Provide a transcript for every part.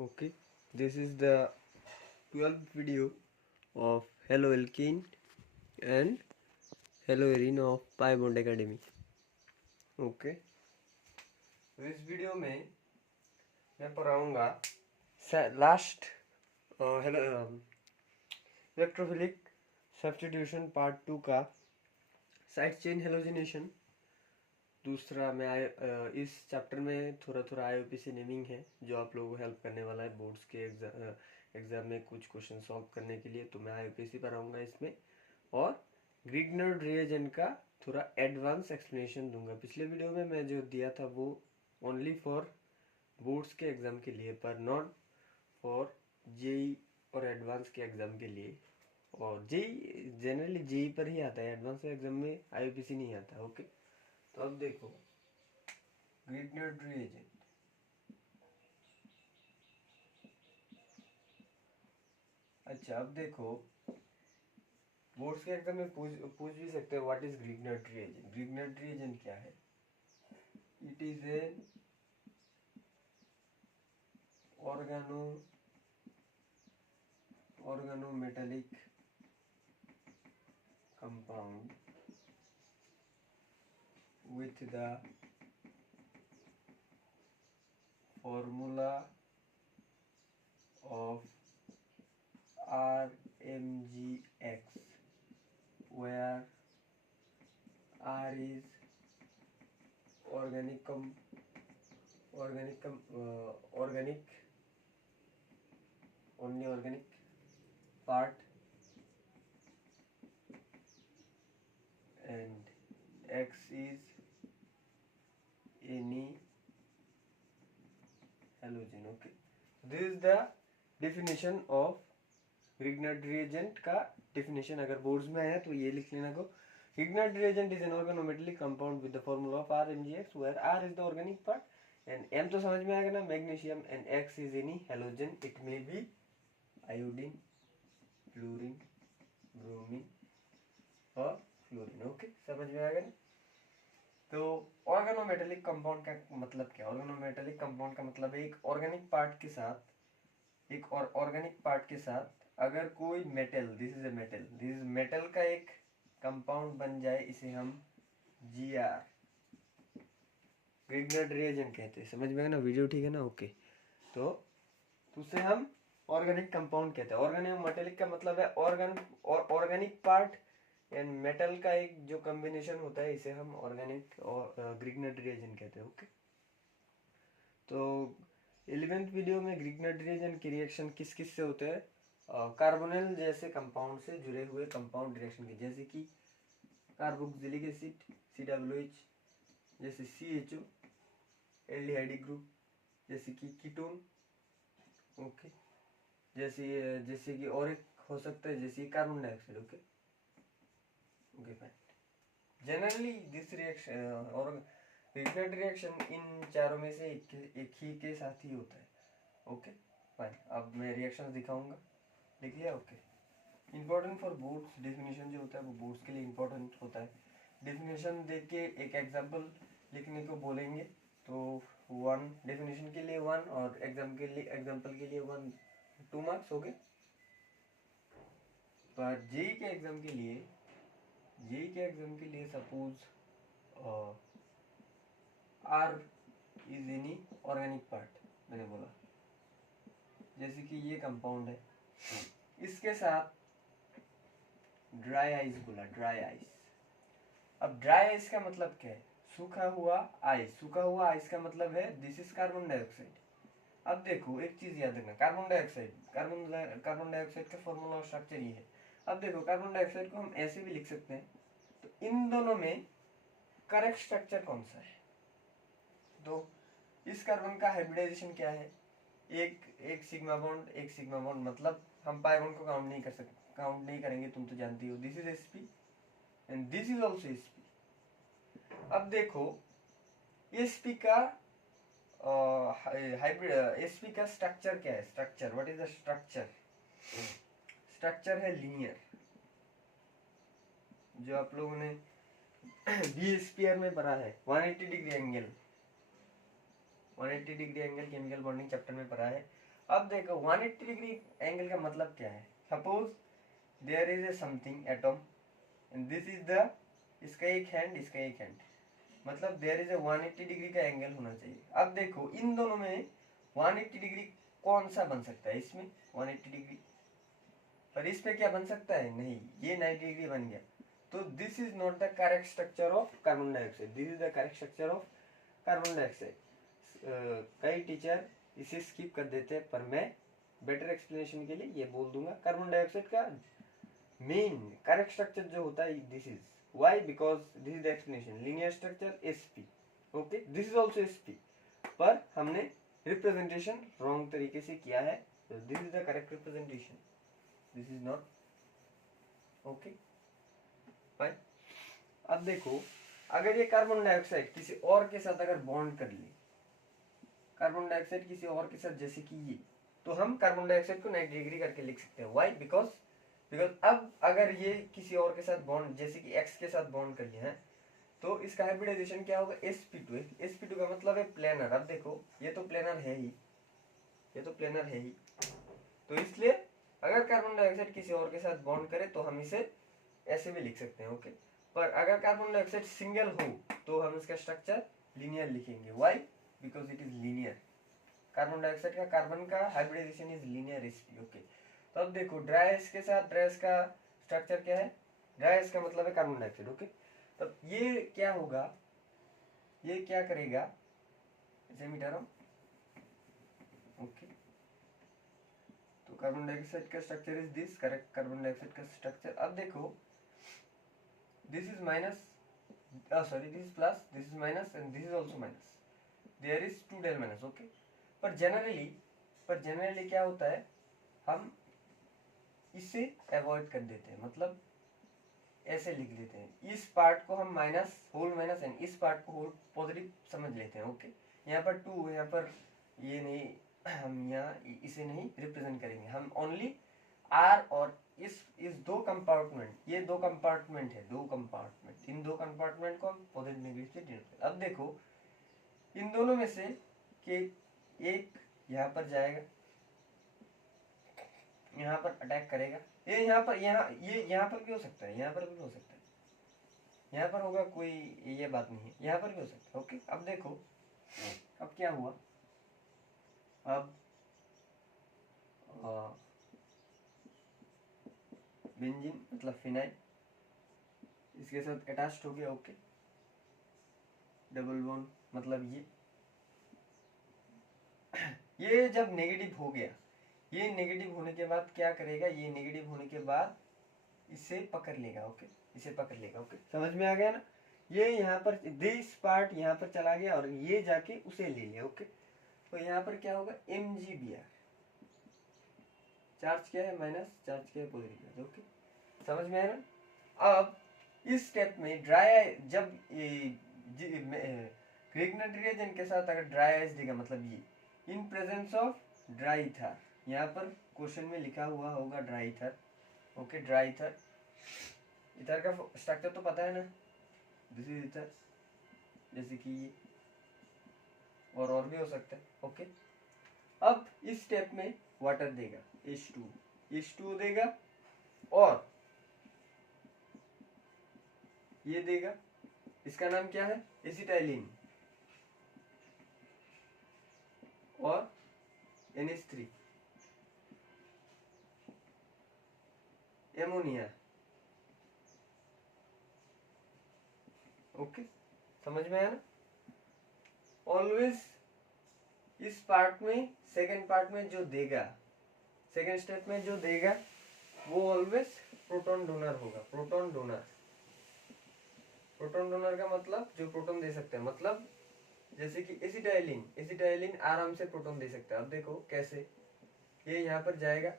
Okay, this is the 12th video of Hello Elkin and Hello Erin of PyBond Academy. Okay, तो इस video में मैं पढ़ाऊंगा last hello electrophilic substitution part 2 का side chain halogenation. दूसरा मैं इस चैप्टर में थोड़ा थोड़ा IUPAC नेमिंग है जो आप लोगों को हेल्प करने वाला है बोर्ड्स के एग्जाम में कुछ क्वेश्चन सॉल्व करने के लिए। तो मैं IUPAC पढ़ाऊंगा इसमें और ग्रिग्नर्ड रिएजेंट का थोड़ा एडवांस एक्सप्लेनेशन दूंगा। पिछले वीडियो में मैं जो दिया था वो ओनली फॉर बोर्ड्स के एग्ज़ाम के लिए पर नॉट फॉर जेई और एडवांस के एग्ज़ाम के लिए। और जेई जनरली जेई पर ही आता है, एडवांस एग्ज़ाम में IUPAC नहीं आता। ओके, तो अब देखो ग्रिग्नर्ड रिएजेंट। अच्छा, अब देखो बोर्ड्स के एग्जाम में पूछ भी सकते हो व्हाट इज ग्रिग्नर्ड रिएजेंट। ग्रिग्नर्ड रिएजेंट क्या है? It is a organometallic compound with the formula of RMGX, where R is organic only organic part and X is any halogen. Okay, this is the definition of Grignard reagent का definition. अगर boards में आया तो ये लिख लेना को Grignard reagent is an organometallic compound with the formula of RMGX where R is the organic part and M तो समझ में आएगा ना, magnesium, and X is any halogen. It may be iodine, fluorine, bromine और fluorine. Okay, समझ में आएगा ना। तो ऑर्गेनोमेटेलिक कंपाउंड का मतलब क्या? ऑर्गेनोमेटेलिक कंपाउंड का मतलब है एक ऑर्गेनिक पार्ट के साथ, एक और ऑर्गेनिक पार्ट के साथ अगर कोई मेटल, दिस इज मेटल का एक कंपाउंड बन जाए, इसे हम GR ग्रिग्नर्ड रिएजेंट कहते हैं। समझ में आया ना? वीडियो ठीक है ना? ओके, तो उसे हम ऑर्गेनिक कंपाउंड कहते हैं। ऑर्गेनोमेटेलिक का मतलब है ऑर्गेनिक पार्ट एंड मेटल का एक जो कॉम्बिनेशन होता है, इसे हम ऑर्गेनिक और ग्रिग्नर्ड रिएजेंट कहते हैं। ओके, तो 11th वीडियो में ग्रिग्नर्ड रिएजेंट के रिएक्शन किस किस से होते हैं? कार्बोनिल जैसे कंपाउंड से जुड़े हुए कंपाउंड रिएक्शन के, जैसे कि कार्बोक्सिलिक एसिड COH, जैसे CHO एल्डिहाइडिक ग्रुप, जैसे कि कीटोन। ओके, जैसे कि और एक हो सकता है जैसे carbon dioxide. Okay okay fine. Generally this reaction और ग्रिग्नर्ड रिएक्शन इन चारों में से एक ही के साथ ही होता है। ओके फाइन, अब मैं रिएक्शन दिखाऊंगा। लिख लिया? Okay. Important for boards definition जो होता है वो बोर्ड्स के लिए इम्पोर्टेंट होता है। डेफिनेशन देख के एक एग्जाम्पल लिखने को बोलेंगे तो 1 डेफिनेशन के लिए 1 और एग्जाम्पल के लिए 1, 2 मार्क्स हो गए। पर जेई के एग्जाम के लिए suppose R is any organic part, मैंने बोला, जैसे कि ये कंपाउंड है, इसके साथ ड्राई आइस बोला, ड्राई आइस। अब ड्राई आइस का मतलब क्या है? सूखा हुआ आइस। सूखा हुआ आइस का मतलब है दिस इज कार्बन डाइऑक्साइड। अब देखो एक चीज याद रखना, कार्बन डाइऑक्साइड का फॉर्मूला और स्ट्रक्चर ये है। अब देखो कार्बन डाइऑक्साइड को हम ऐसे भी लिख सकते हैं, तो इन दोनों में करेक्ट स्ट्रक्चर कौन सा है? तो इस कार्बन का हाइब्रिडाइजेशन क्या है? एक सिग्मा बॉन्ड, मतलब हम पाई बॉन्ड को काउंट नहीं करेंगे, तुम तो जानती हो। This is sp and this is also sp। अब देखो sp का sp का स्ट्रक्चर क्या है? Structure, what is the structure? Structure है लीनियर, जो आप लोगों ने BSPR में पढ़ा है। 180 degree angle chemical bonding chapter में पढ़ा है। अब देखो 180 डिग्री एंगल का मतलब क्या है। Suppose there is a something atom and this is the, इसका एक हैंड, इसका एक हैंड, मतलब देयर इज ए 180 डिग्री का एंगल होना चाहिए। अब देखो इन दोनों में 180 डिग्री कौन सा बन सकता है, इसमें 180 डिग्री, पर इस पे क्या बन सकता है, नहीं, ये 90 डिग्री बन गया। तो this is not the correct structure of carbon dioxide, this is the correct structure of carbon dioxide. कई टीचर इसे स्किप कर देते हैं, पर मैं बेटर एक्सप्लेनेशन के लिए ये बोल दूंगा। कार्बन डाइऑक्साइड का मेन करेक्ट स्ट्रक्चर जो होता है this is, why, because this is the explanation, linear structure sp, okay, this is also sp, पर हमने रिप्रेजेंटेशन रॉन्ग तरीके से किया है। This is the correct representation, this is not, okay fine. अब देखो अगर ये कार्बन डाइऑक्साइड किसी और के साथ अगर बॉन्ड कर ले, कार्बन डाइऑक्साइड किसी और के साथ, जैसे कि ये, तो हम कार्बन डाइऑक्साइड को 90 डिग्री करके लिख सकते हैं। व्हाई, बिकॉज अब अगर ये किसी और के साथ बॉन्ड, जैसे कि एक्स के साथ बॉन्ड कर लिया है, तो इसका हाइब्रिडाइजेशन क्या होगा, sp2। sp2 का मतलब है प्लेनर। अब देखो ये तो प्लेनर है ही, ये तो प्लेनर है ही, तो इसलिए अगर कार्बन डाइऑक्साइड किसी और के साथ बॉन्ड करे तो हम इसे ऐसे भी लिख सकते हैं, ओके। पर अगर कार्बन डाइऑक्साइड सिंगल हो तो हम इसका स्ट्रक्चर लीनियर लिखेंगे। Why, because it is linear. Carbon dioxide का कार्बन का hybridization is linear sp, okay. तो अब देखो ड्राई आइस के साथ ड्राई आइस का स्ट्रक्चर क्या है, ड्राई आइस का मतलब है कार्बन डाइऑक्साइड, ओके। तब ये क्या होगा, ये क्या करेगा, इसे मिटा रहा हूं, ओके। तो कार्बन डाइऑक्साइड का structure is this, correct carbon dioxide का स्ट्रक्चर। अब देखो this is minus, sorry this is plus, this is minus and this is also minus, there is 2 del minus, okay. पर जनरली क्या होता है, हम इसे अवॉइड कर देते हैं, मतलब ऐसे लिख लेते हैं, इस पार्ट को हम माइनस, होल माइनस, एंड इस पार्ट को होल पॉजिटिव समझ लेते हैं, ओके। यहाँ पर 2, यहाँ पर ये नहीं, हम यहाँ इसे नहीं रिप्रेजेंट करेंगे, हम ओनली आर और इस दो कंपार्टमेंट, ये दो कंपार्टमेंट है, दो कंपार्टमेंट, इन दो कंपार्टमेंट को हम पॉजिटिव नेगेटिव से डिनोट। अब देखो इन दोनों में से कि एक यहाँ पर जाएगा, यहाँ पर अटैक करेगा, ये यहाँ पर, ये यहाँ पर भी हो सकता है, यहाँ पर भी हो सकता है, यहाँ पर होगा, कोई ये बात नहीं है, यहाँ पर भी हो सकता है, ओके। अब देखो अब क्या हुआ, अब बेंजीन मतलब फिनाइल इसके साथ अटैच्ड हो गया, ओके। डबल बॉन्ड मतलब ये जब नेगेटिव हो गया, ये नेगेटिव होने के बाद क्या करेगा, ये नेगेटिव होने के बाद इसे पकड़ लेगा, ओके, इसे पकड़ लेगा, ओके, समझ में आ गया ना। ये यहाँ पर दिस पार्ट यहाँ पर चला गया और ये जाके उसे ले लिया, ओके। तो यहाँ पर क्या होगा, mgBr, चार्ज क्या है माइनस, चार्ज क्या है पॉजिटिव, ओके, समझ में आया ना। अब इस स्टेप में ड्राई, जब ग्रिग्नेट रिएजेंट के साथ अगर ड्राई आइस देगा, मतलब ये in presence of dry ether, यहाँ पर क्वेश्चन में लिखा हुआ होगा dry ether, okay, dry ether. Ether का स्ट्रक्चर तो पता है ना, दिस इज ईथर, जैसे कि ये, और भी हो सकता है, ओके। अब इस स्टेप में वाटर देगा, H2 देगा, और ये देगा, इसका नाम क्या है, एसिटाइलिन, और NH3 एमोनिया, ओके, समझ में आया ना। ऑलवेज इस पार्ट में, सेकेंड पार्ट में जो देगा, सेकेंड स्टेप में जो देगा वो ऑलवेज प्रोटॉन डोनर होगा, प्रोटॉन डोनर। प्रोटॉन डोनर का मतलब जो प्रोटॉन दे सकते हैं, मतलब जैसे कि एसिटाइलिन आराम से प्रोटॉन दे सकता है। अब देखो कैसे, ये यहाँ पर जाएगा,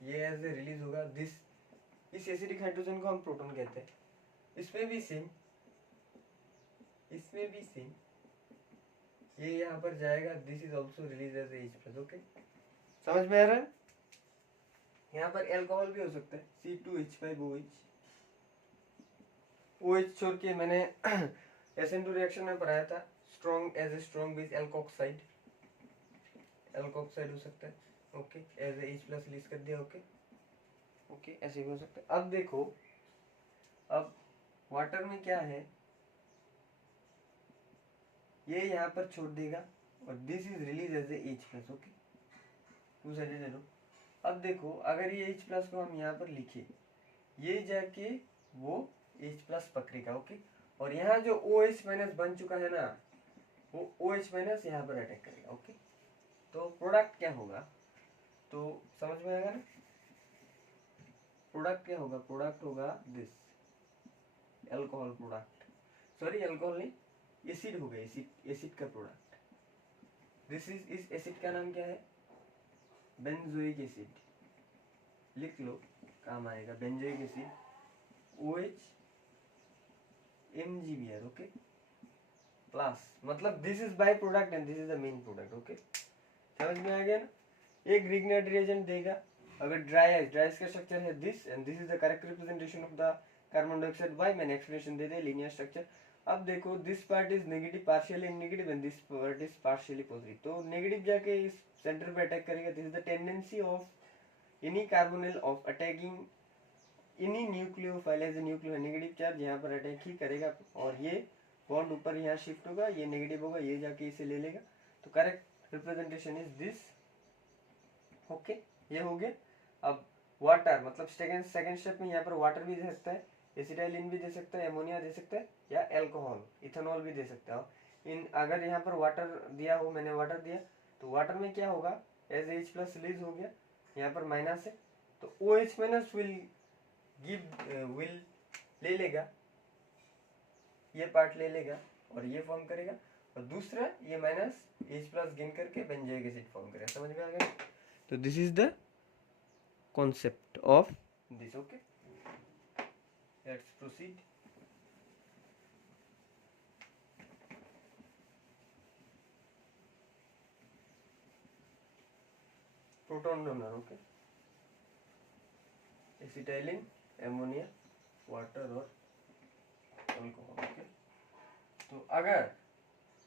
ये ऐसे रिलीज होगा, इस एसिडिक हाइड्रोजन को हम प्रोटॉन कहते हैं। इसमें भी सेम, ये यहाँ पर जाएगा, this is also release as H+, okay, समझ में आ रहा है। यहाँ पर एल्कोहल भी हो सकता है, C2H5OH, OH छोड़ के मैंने SN2 रिएक्शन में पढ़ाया था, strong as a strong base alkoxide हो सकता है, okay, as H plus release कर दिया। ओके ओके, ऐसे भी हो सकता है। अब देखो, अब वाटर में क्या है, ये यहाँ पर छोड़ देगा और this is release as H plus. Okay, two sided arrow. अब देखो, अगर ये H प्लस को हम यहाँ पर लिखे, ये जाके वो H प्लस पकड़ेगा। ओके, और यहाँ जो OH माइनस बन चुका है ना, वो OH माइनस यहाँ पर अटैक करेगा। ओके, तो प्रोडक्ट क्या होगा, तो समझ में आएगा ना। प्रोडक्ट क्या होगा, प्रोडक्ट होगा this alcohol product, sorry alcohol नहीं, एसिड होगा, एसिड, एसिड का प्रोडक्ट। दिस इज, इस एसिड का नाम क्या है, बेंजोइक एसिड, लिख लो, काम आएगा। Benzoic acid OH MgBr। Okay, plus मतलब this is by product and this is the main product. Okay, समझ में आ गया ना। एक ग्रिग्नेट रिएजेंट देगा, अगर ड्राई है, ड्राई का स्ट्रक्चर है this and this is the correct representation of the carbon dioxide by, मैंने एक्सप्लेनेशन दे दिया, लीनियर स्ट्रक्चर। अब देखो, this part is negative, partially negative and this part is partially positive. तो नेगेटिव जाके इस सेंटर पे अटैक करेगा। This is the tendency of any carbonyl of attacking any nucleophile as a nucleo, negative charge यहाँ पर attack ही करेगा और ये बॉन्ड ऊपर यहाँ शिफ्ट होगा, ये नेगेटिव होगा, ये जाके इसे ले लेगा। तो correct representation is this. Okay, ये हो गया। अब वाटर मतलब सेकंड स्टेप में यहाँ पर वाटर भी दे सकता है, एसिटाइलिन भी दे सकता है, एमोनिया दे सकता है, या एल्कोहल इथेनॉल भी दे सकता है। इन अगर यहाँ पर वाटर दिया हो, मैंने वाटर दिया, तो वाटर में क्या होगा, एज H प्लस रिलीज हो गया, यहाँ पर माइनस है, तो OH माइनस विल ले लेगा, ये पार्ट ले लेगा और ये फॉर्म करेगा, और दूसरा ये माइनस H प्लस गेन करके बेंजोइक एसिड फॉर्म करेगा। समझ में आ गया। तो this is the concept of this। okay, let's proceed। Proton donor. Okay, acetylene, ammonia, water और अल्कोहल। ओके, तो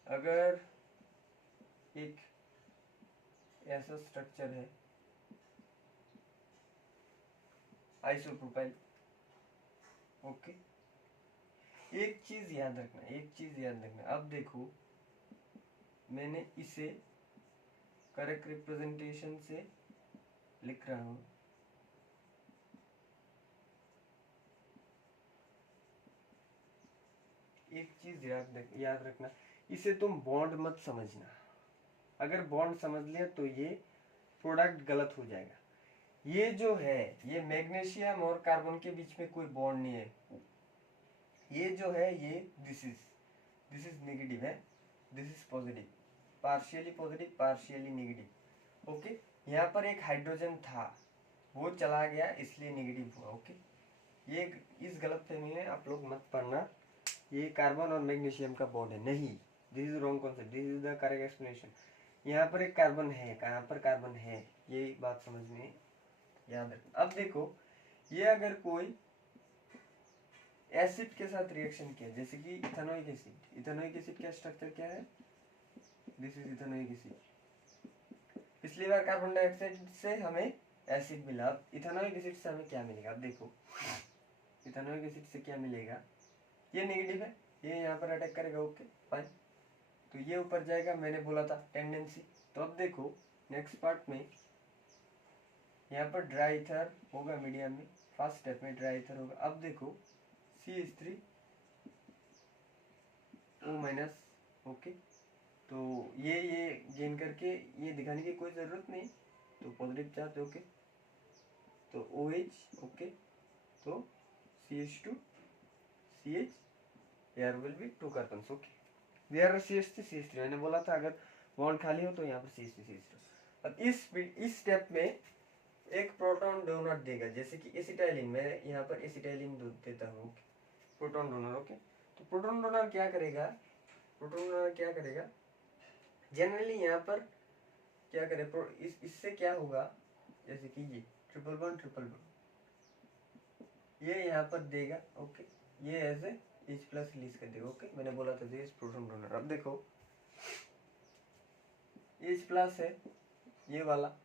अगर एक ऐसा स्ट्रक्चर है आइसोप्रोपाइल। ओके, एक चीज याद रखना, अब देखो, मैंने इसे करेक्ट रिप्रेजेंटेशन से लिख रहा हूं। एक चीज याद रखना, इसे तुम बॉन्ड मत समझना। अगर बॉन्ड समझ लिया तो ये प्रोडक्ट गलत हो जाएगा। ये जो है, ये मैग्नीशियम और कार्बन के बीच में कोई बॉन्ड नहीं है। ये जो है, ये दिस इज नेगेटिव है, this is positive, partially positive partially negative. Okay, यहाँ पर एक हाइड्रोजन था, वो चला गया इसलिए नेगेटिव हुआ। ओके, ये इस गलत फहमी में आप लोग मत पढ़ना, ये कार्बन और मैग्नीशियम का बॉन्ड है, नहीं, this is wrong concept, this is the correct explanation. यहाँ पर एक कार्बन है, कहाँ पर कार्बन है, ये बात समझ में याद रखना। अब देखो, ये अगर कोई एसिड के साथ रिएक्शन किया, जैसे कि इथेनोइक एसिड, इथेनोइक एसिड का स्ट्रक्चर क्या है, दिस इज इथेनोइक एसिड, पिछली बार कार्बन डाइऑक्साइड से हमें एसिड मिला, अब इथेनोइक एसिड से हमें क्या मिलेगा। अब देखो, इथेनोइक एसिड से क्या मिलेगा, ये नेगेटिव है, ये यहाँ पर अटैक करेगा। ओके फाइन, तो ये ऊपर जाएगा, मैंने बोला था टेंडेंसी। तो अब देखो नेक्स्ट पार्ट में यहाँ पर ड्राई ईथर होगा मीडियम में, फर्स्ट स्टेप में ड्राई ईथर होगा। अब देखो CH3 O माइनस। ओके, तो ये गेन करके ये दिखाने की कोई ज़रूरत नहीं, तो पॉजिटिव चार्ज। ओके, तो OH। ओके, तो CH2 CH, here will be 2 carbon. Okay, there are CH3 मैंने बोला था, अगर बॉन्ड खाली हो तो यहाँ पर CH3। अब इस स्टेप में एक प्रोटॉन डोनर देगा, जैसे कि एसिटाइलिन, मैं यहाँ पर एसिटाइलिन देता हूँ। Proton donor. ओके, तो प्रोटॉन डोनर क्या करेगा, जनरली यहाँ पर क्या करे, इससे क्या होगा, जैसे कि ये ट्रिपल बॉन्ड, ये यहाँ पर देगा। ओके, ये as a H plus release कर देगा। ओके, मैंने बोला था दिस प्रोटॉन डोनर। अब देखो H प्लस है ये वाला,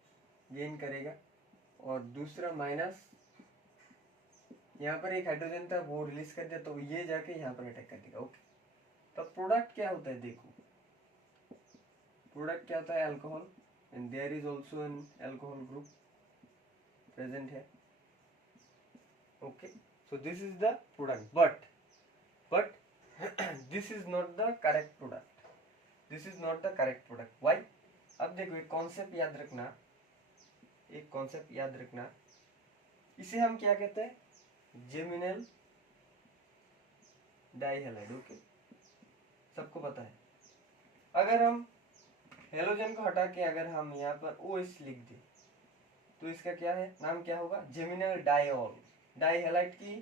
गेन करेगा, और दूसरा माइनस, यहाँ पर एक हाइड्रोजन था वो रिलीज कर दिया, तो ये जाके यहाँ पर अटैक कर देगा। ओके, तो प्रोडक्ट क्या होता है, देखो प्रोडक्ट क्या होता है, alcohol, and there is also an alcohol group present है। Okay, so this is the product, but this is not the correct product, this is not the correct product. Why? अब देखो एक कॉन्सेप्ट याद रखना, एक कॉन्सेप्ट याद रखना, इसे हम क्या कहते हैं, जेमिनल डाइहैलाइड। ओके, सबको पता है। अगर हम हेलोजन को हटा के अगर हम यहाँ पर OH लिख दें तो इसका क्या है, नाम क्या होगा, जेमिनल डाइऑल, डाइहैलाइड की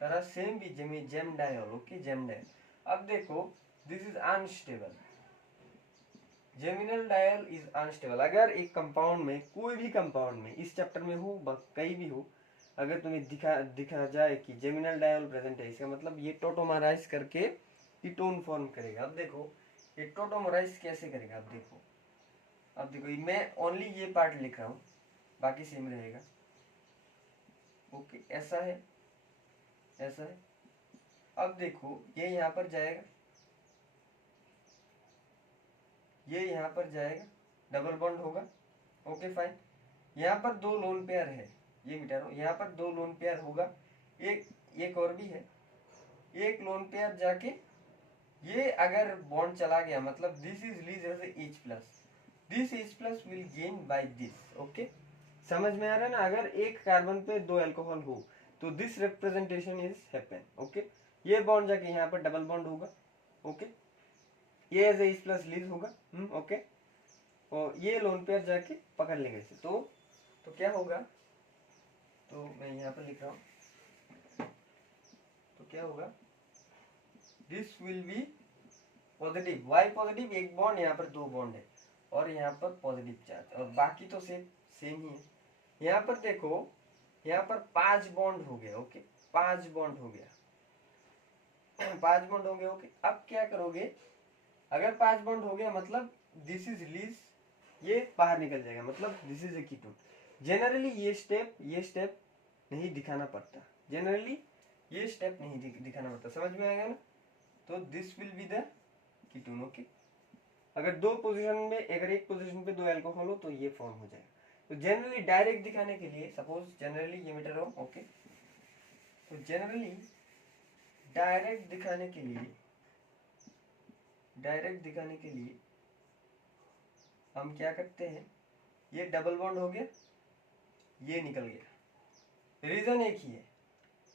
तरह सेम भी gem diol. Okay, gem diol. अब देखो this is unstable, geminal diol is unstable. अगर एक कंपाउंड में, कोई भी कंपाउंड में, इस चैप्टर में हो कहीं भी हो, अगर तुम्हें दिखा जाए कि जेमिनल डाइऑल प्रेजेंट है, इसका मतलब ये टोटोमराइज करके कीटोन फॉर्म करेगा। अब देखो ये टोटोमराइज कैसे करेगा, अब देखो, अब देखो मैं ओनली ये पार्ट लिख रहा हूँ, बाकी सेम रहेगा। ओके, ऐसा है, ऐसा है। अब देखो ये यहाँ पर जाएगा, ये यहाँ पर जाएगा, डबल बॉन्ड होगा। ओके फाइन, यहाँ पर 2 लोन पेयर है, ये मिटा रहा हूँ, यहाँ पर 2 लोन पेयर होगा, एक और भी है, एक लोन पेयर जाके ये अगर बॉन्ड चला गया, मतलब this is lease as H plus, this H plus will gain by this. Okay, समझ में आ रहा है ना, अगर एक कार्बन पे 2 अल्कोहल हो तो this representation is happen. Okay, ये बॉन्ड जाके यहाँ पर डबल बॉन्ड होगा। ओके, ये एज H प्लस लीज होगा। ओके, और ये लोन पेयर जाके पकड़ लेंगे इसे, तो क्या होगा, तो मैं यहाँ पर लिख रहा हूँ, तो क्या होगा, this will be positive, why positive, एक बॉन्ड, यहाँ पर 2 बॉन्ड है, और यहाँ पर पॉजिटिव चार्ज, और बाकी तो सेम ही है। यहाँ पर देखो, यहाँ पर 5 बॉन्ड हो गया। ओके, 5 बॉन्ड हो गया, 5 बॉन्ड हो गया। ओके, अब क्या करोगे, अगर 5 बॉन्ड हो गया मतलब दिस इज रिलीज, ये बाहर निकल जाएगा, मतलब this is a ketone. Generally ये स्टेप नहीं दिखाना पड़ता, जनरली ये स्टेप नहीं दिखाना पड़ता, समझ में आएगा ना। तो this will be the ketone. Okay, अगर 2 पोजीशन में, अगर एक पोजीशन पे 2 अल्कोहल हो तो ये फॉर्म हो जाएगा। तो जनरली डायरेक्ट दिखाने के लिए, सपोज जनरली ये मीटर हो। ओके, तो जनरली डायरेक्ट दिखाने के लिए हम क्या करते हैं, ये डबल बॉन्ड हो गया, ये निकल गया, रीजन एक ही है।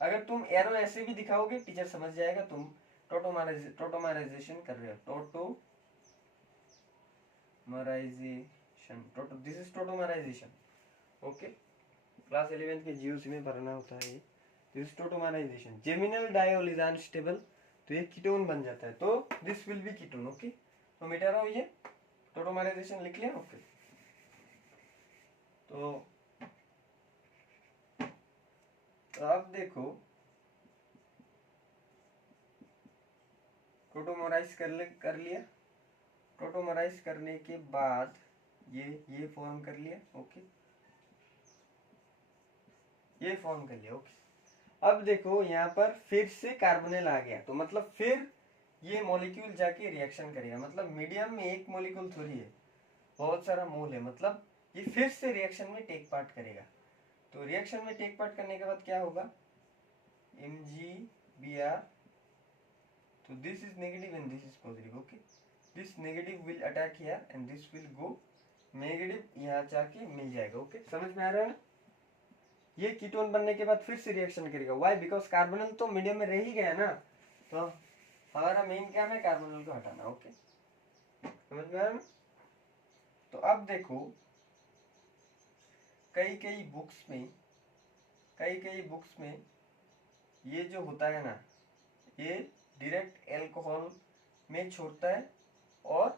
अगर तुम एरो ऐसे भी दिखाओगे टीचर समझ जाएगा तुम टोटोमराइजेशन कर रहे हो, this is tautomerisation. Okay, class 11 के जीओसी में भरना होता है ये, this is tautomerisation. Geminal diol is unstable, तो ये कीटोन बन जाता है, तो this will B ketone. Okay, तो मिटा रहा हूँ, ये टोटोमराइजेशन लिख लिया। ओके, तो अब देखो टोटोमराइज कर लिया, टोटोमराइज करने के बाद ये फॉर्म कर लिया। ओके, ये फॉर्म कर लिया। ओके, अब देखो यहाँ पर फिर से कार्बोनिल आ गया, तो मतलब फिर ये मॉलिक्यूल जाके रिएक्शन करेगा, मतलब मीडियम में एक मॉलिक्यूल थोड़ी है, बहुत सारा मोल है, मतलब ये फिर से रिएक्शन में टेक पार्ट करेगा। तो रिएक्शन में टेक पार्ट करने के बाद क्या होगा, MgBr, तो this is negative and this is positive. Okay, this negative will attack here and this will go negative, यहाँ जाके मिल जाएगा। ओके, समझ में आ रहा है ना। ये कीटोन बनने के बाद फिर से रिएक्शन करेगा, व्हाई, बिकॉज कार्बोनिल तो मीडियम में रह ही गया ना, तो हमारा मेन काम है कार्बोनिल को हटाना। ओके, समझ में आ रहा है। तो अब देखो कई कई बुक्स में ये जो होता है ना, ये डायरेक्ट अल्कोहल में छोड़ता है और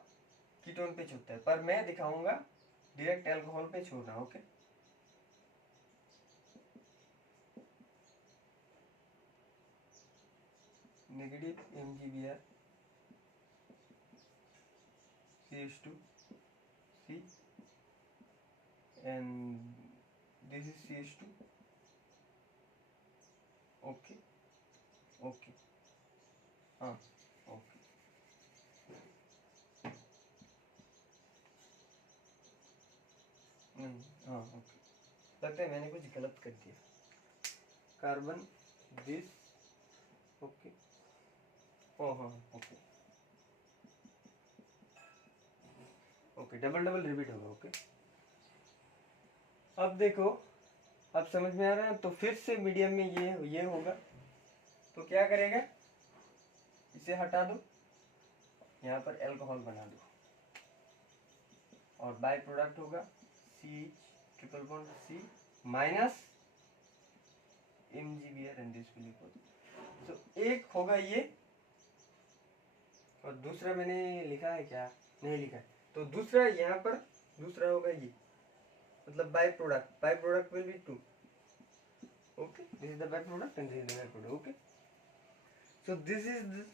कीटोन पे छोड़ता है, पर मैं दिखाऊंगा डायरेक्ट अल्कोहल पे छोड़ना। Okay, negative MgBr CH2 C and this is CH2. Okay, okay, हाँ, okay, नहीं, हाँ, ओके, लगता है मैंने कुछ गलत कर दिया। कार्बन दिस, ओके, ओ हाँ, okay, okay, double double repeat होगा। ओके, अब देखो, अब समझ में आ रहा है। तो फिर से मीडियम में ये होगा, तो क्या करेगा, इसे हटा दो, यहाँ पर एल्कोहल बना दो, और बाय प्रोडक्ट होगा CH triple bond C minus MgBr and this will equal. तो एक होगा ये, और दूसरा मैंने लिखा है क्या, नहीं लिखा है, तो दूसरा यहाँ पर दूसरा होगा ये, मतलब by product will be 2। Okay, this is the by product and this is the by product. Okay, so this is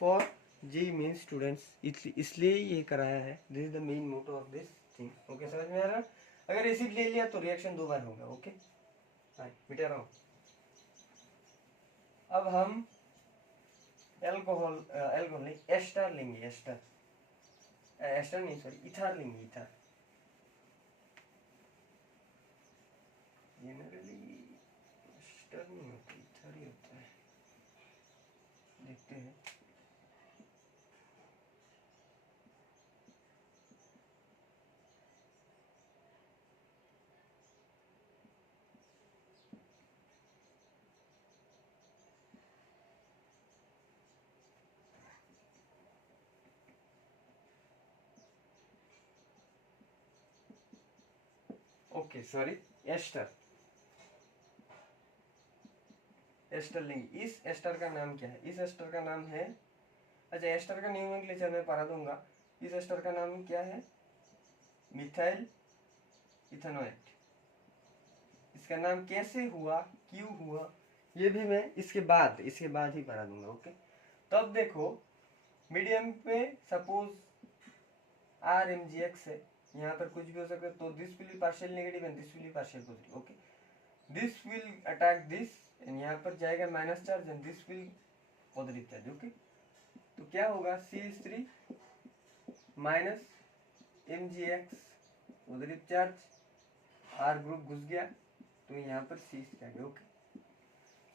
for JEE main students, इसलिए ये कराया है। This is the main motto of this thing. Okay, समझ में आ रहा? अगर acid ले लिया तो रिएक्शन 2 बार होगा। ओके, मिटा रहा हूँ। अब हम एल्कोहल नहीं, एस्टर लेंगे, एस्टर नहीं, सॉरी, इथार लेंगे, इथार। जनरली एस्टर नहीं होता, इथार ही होता है, देखते हैं। ओके, सॉरी, एस्टर लेंगे। इस एस्टर का नाम क्या है? इस एस्टर का नाम है, अच्छा, एस्टर का नोमेनक्लेचर मैं पढ़ा दूंगा। इस एस्टर का नाम क्या है? Methyl ethanoate. इसका नाम कैसे हुआ, क्यों हुआ, ये भी मैं इसके बाद ही पढ़ा दूंगा। ओके, तब देखो, मीडियम पे सपोज RMgX है, यहाँ पर कुछ भी हो सकता है, तो this will B partial negative and this will B partial positive. Okay, this will attack this and यहाँ पर जाएगा minus charge and this will positive charge. Okay, तो क्या होगा, CH3 minus MgX positive charge, R group घुस गया, तो यहाँ पर CH आ गया। Okay,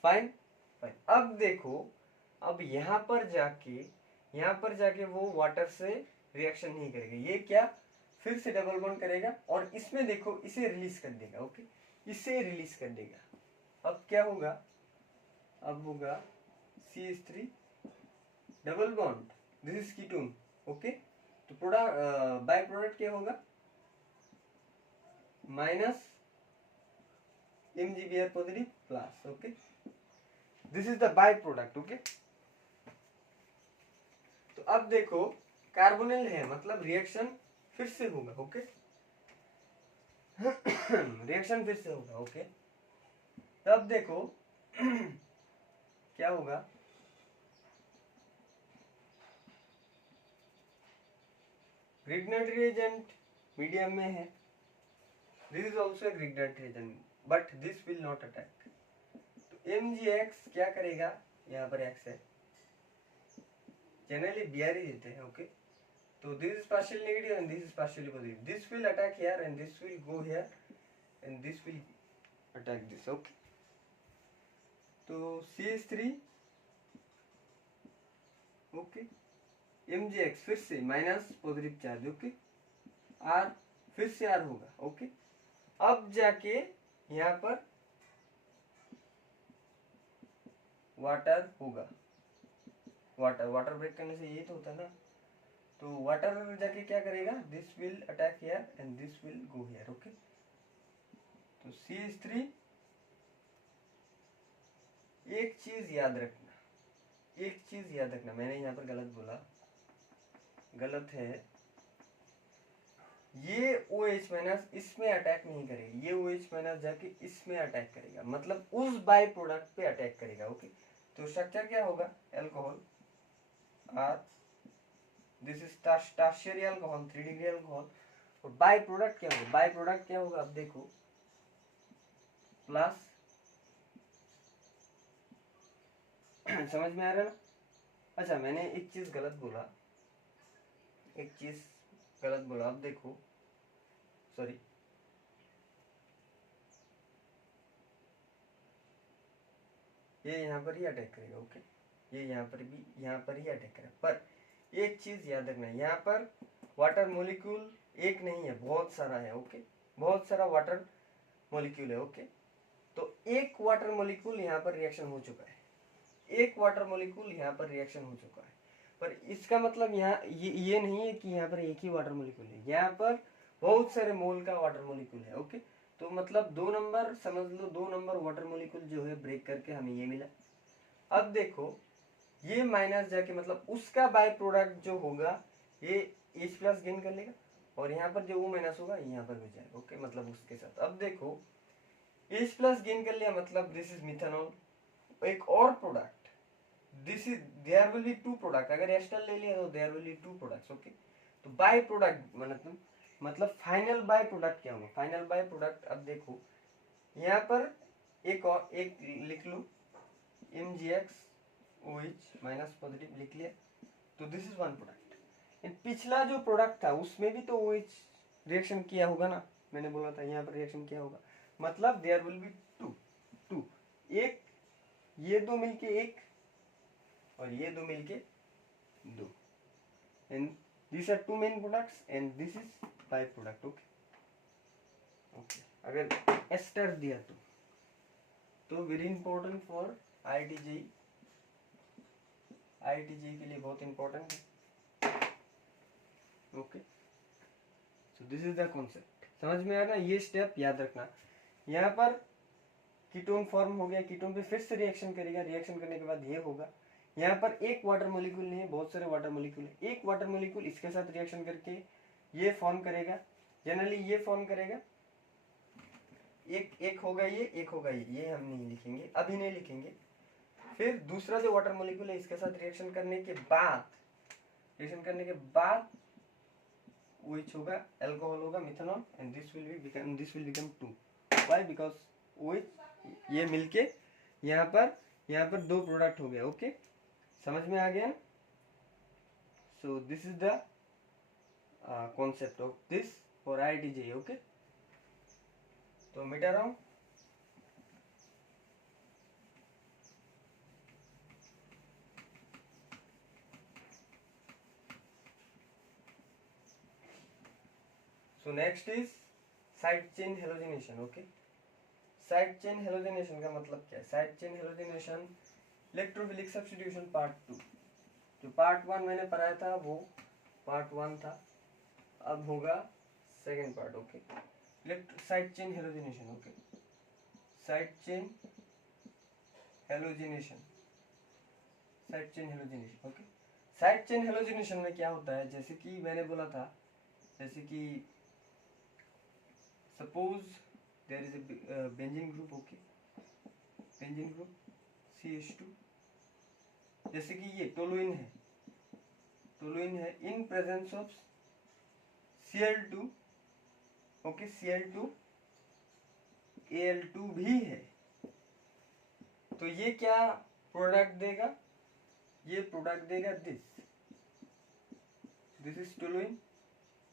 fine fine. अब देखो, अब यहाँ पर जाके वो वाटर से रिएक्शन नहीं करेगा, ये क्या, फिर से डबल बॉन्ड करेगा, और इसमें देखो, इसे रिलीज कर देगा। ओके, इसे रिलीज कर देगा। अब क्या होगा, अब होगा CH3 double bond, this is ketone. Okay, तो प्रोडक्ट बाय प्रोडक्ट क्या होगा, minus MgBr positive plus. Okay, this is the by product. Okay, तो अब देखो, कार्बोनिल है, मतलब रिएक्शन फिर से होगा। ओके, रिएक्शन फिर से होगा। ओके, तब देखो क्या होगा, ग्रिग्नेट रिएजेंट मीडियम में है, this is also Grignard reagent, but this will not attack. तो MgX क्या करेगा, यहाँ पर X है, जनरली Br ही देते हैं। Okay, so this is partially negative and this is partially positive. This will attack here and this will go here and this will attack this. Okay, तो CH3, okay, MgX फिर से minus positive charge. Okay, R फिर से R होगा। Okay, अब जाके यहाँ पर वाटर होगा, वाटर ब्रेक करने से यही तो होता है ना। तो वाटर जाके क्या करेगा, this will attack here and this will go here. Okay, तो CH3, एक चीज याद रखना, मैंने यहाँ पर गलत बोला, गलत है, ये OH माइनस इसमें अटैक नहीं करेगा, ये OH माइनस जाके इसमें अटैक करेगा, मतलब उस बाय प्रोडक्ट पे अटैक करेगा। ओके, तो स्ट्रक्चर क्या होगा, alcohol R, this is tertiary alcohol, 3 degree alcohol, और बाय प्रोडक्ट क्या होगा, बाय प्रोडक्ट क्या होगा, अब देखो प्लस समझ में आ रहा है ना। अच्छा मैंने एक चीज गलत बोला, अब देखो सॉरी, ये यहाँ पर ही अटैक करेगा, ओके, ये यहाँ पर ही अटैक करेगा। पर एक चीज याद रखना, यहाँ पर वाटर मोलिक्यूल एक नहीं है, बहुत सारा है, ओके, बहुत सारा वाटर मोलिक्यूल है, ओके। तो एक वाटर मोलिक्यूल यहाँ पर रिएक्शन हो चुका है, एक वाटर मोलिक्यूल यहाँ पर रिएक्शन हो चुका है। पर इसका मतलब यहाँ ये नहीं है कि यहाँ पर एक ही वाटर मोलिक्यूल है, यहाँ पर बहुत सारे मोल का वाटर मोलिक्यूल है, ओके। तो मतलब 2 नंबर समझ लो, 2 नंबर वाटर मोलिक्यूल जो है ब्रेक करके हमें ये मिला। अब देखो ये माइनस जाके मतलब उसका बाय प्रोडक्ट जो होगा ये H प्लस गेन कर लेगा, और यहाँ पर जो वो माइनस होगा यहाँ पर भी जाएगा, ओके, मतलब उसके साथ। अब देखो H प्लस गेन कर लिया, मतलब दिस इज मिथेनॉल, एक और product, this is there will be 2 product, अगर एस्टर ले लिया तो there will be 2 products, okay. तो बाय प्रोडक्ट मतलब फाइनल बाय प्रोडक्ट क्या होगा, फाइनल बाय प्रोडक्ट, अब देखो यहाँ पर एक और एक लिख लो MgX OH माइनस पॉजिटिव लिख लिया, तो दिस इज वन प्रोडक्ट। पिछला जो प्रोडक्ट था उसमें भी तो OH रिएक्शन किया होगा ना, मैंने बोला था यहाँ पर रिएक्शन किया होगा, मतलब देयर विल बी 2 एक, ये दो मिलके एक और ये दो मिलके 2, and these are 2 main products and this is by product, okay. अगर एस्टर दिया तो very important for IIT JEE के लिए बहुत इंपॉर्टेंट है, okay. So this is the concept, समझ में आ रहा है, ये स्टेप याद रखना। यहाँ पर कीटोन फॉर्म हो गया, कीटोन पे फिर से रिएक्शन करेगा, रिएक्शन करने के बाद ये होगा, यहाँ पर एक वाटर मॉलिक्यूल नहीं है, बहुत सारे वाटर मॉलिक्यूल है, एक वाटर मॉलिक्यूल इसके साथ रिएक्शन करके ये फॉर्म करेगा, जनरली ये फॉर्म करेगा, एक होगा ये, एक होगा ये हम नहीं लिखेंगे, अभी नहीं लिखेंगे। फिर दूसरा जो वाटर मॉलिक्यूल है इसके साथ रिएक्शन करने के बाद OH होगा, अल्कोहल होगा, methanol, and this will become 2। Why? Because OH ये मिलके यहाँ पर 2 प्रोडक्ट हो गया, ओके, समझ में आ गया। सो this is the concept of this for IIT JEE, okay. तो मिटा रहा हूं, so next is side chain halogenation, okay. Side chain halogenation का मतलब क्या है, side chain halogenation electrophilic substitution part 2, जो पार्ट 1 मैंने पढ़ाया था वो पार्ट 1 था, अब होगा second part, okay. Side chain halogenation, okay, side chain halogenation, okay. Side chain halogenation में क्या होता है, जैसे कि मैंने बोला था, जैसे कि suppose there is a benzene group, okay, benzene group CH2, जैसे कि ये टोलुइन है in presence of Cl2, okay, Cl2 Al2 भी है, तो ये क्या प्रोडक्ट देगा, ये प्रोडक्ट देगा this is toluene,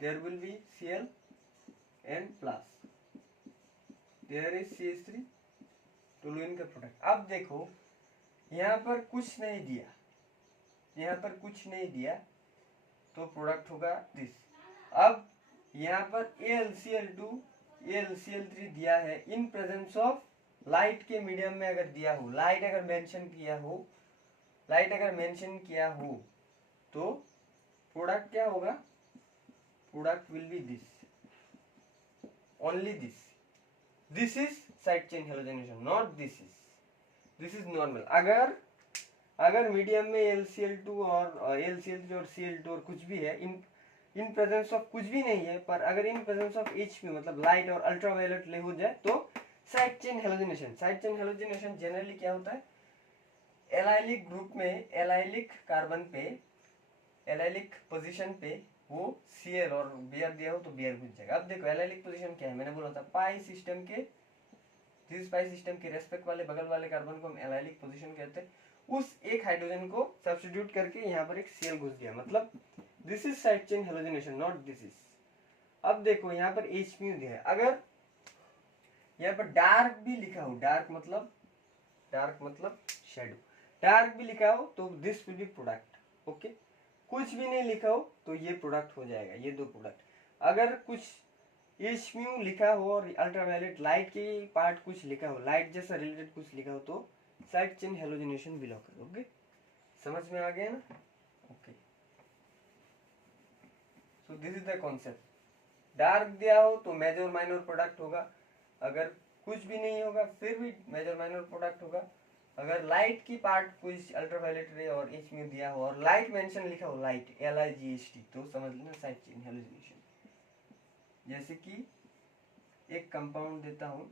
there will be Cl and plus, there is CH3, toluene का प्रोडक्ट। अब देखो यहाँ पर कुछ नहीं दिया, तो प्रोडक्ट होगा दिस। अब यहाँ पर AlCl2 AlCl3 दिया है इन प्रेजेंस ऑफ लाइट के मीडियम में, अगर दिया हो, लाइट अगर मेंशन किया हो तो प्रोडक्ट क्या होगा, product will B this, only this is side chain halogenation, not this is normal. अगर मीडियम में LCl2 और LCl3 और Cl2 और कुछ भी है, इन प्रेजेंस ऑफ कुछ भी नहीं है, पर अगर इन प्रेजेंस ऑफ Hp मतलब लाइट और अल्ट्रावायलेट ले हो जाए तो साइड चेन हेलोजनेशन जनरली क्या होता है, एलाइलिक ग्रुप में एलाइलिक कार्बन पे, एलाइलिक पोजीशन पे वो Cl और Br दिया हो तो Br घुस जाएगा। अब देखो एलाइलिक पोजीशन क्या है, मैंने बोला था पाई सिस्टम के, दिस पाई सिस्टम के रेस्पेक्ट वाले बगल वाले कार्बन को हम एलाइलिक पोजीशन कहते हैं। उस एक हाइड्रोजन को सब्स्टिट्यूट करके यहाँ पर एक Cl घुस गया, मतलब this is side chain halogenation, not this is. अब देखो यहाँ पर H म्यू दिया है, अगर यहाँ पर डार्क भी लिखा हो, डार्क मतलब शेडो, डार्क भी लिखा हो तो this will B product, okay. कुछ भी नहीं लिखा हो तो ये प्रोडक्ट हो जाएगा, ये दो प्रोडक्ट। अगर कुछ H म्यू लिखा हो और अल्ट्रावायलेट लाइट की पार्ट कुछ लिखा हो, लाइट जैसा रिलेटेड कुछ लिखा हो तो साइड चेन हेलोजनेशन बिलो करो, ओके। समझ में आ गया ना, okay. So this is the concept. Dark दिया हो तो मेजर माइनर प्रोडक्ट होगा, अगर कुछ भी नहीं होगा फिर भी मेजर माइनर प्रोडक्ट होगा। अगर लाइट की पार्ट कुछ अल्ट्रावायलेट रे और H म्यू दिया हो और लाइट मेंशन लिखा हो, लाइट LIGHT, तो समझ लेना साइड चेन हेलोजनेशन। जैसे कि एक कंपाउंड देता हूं,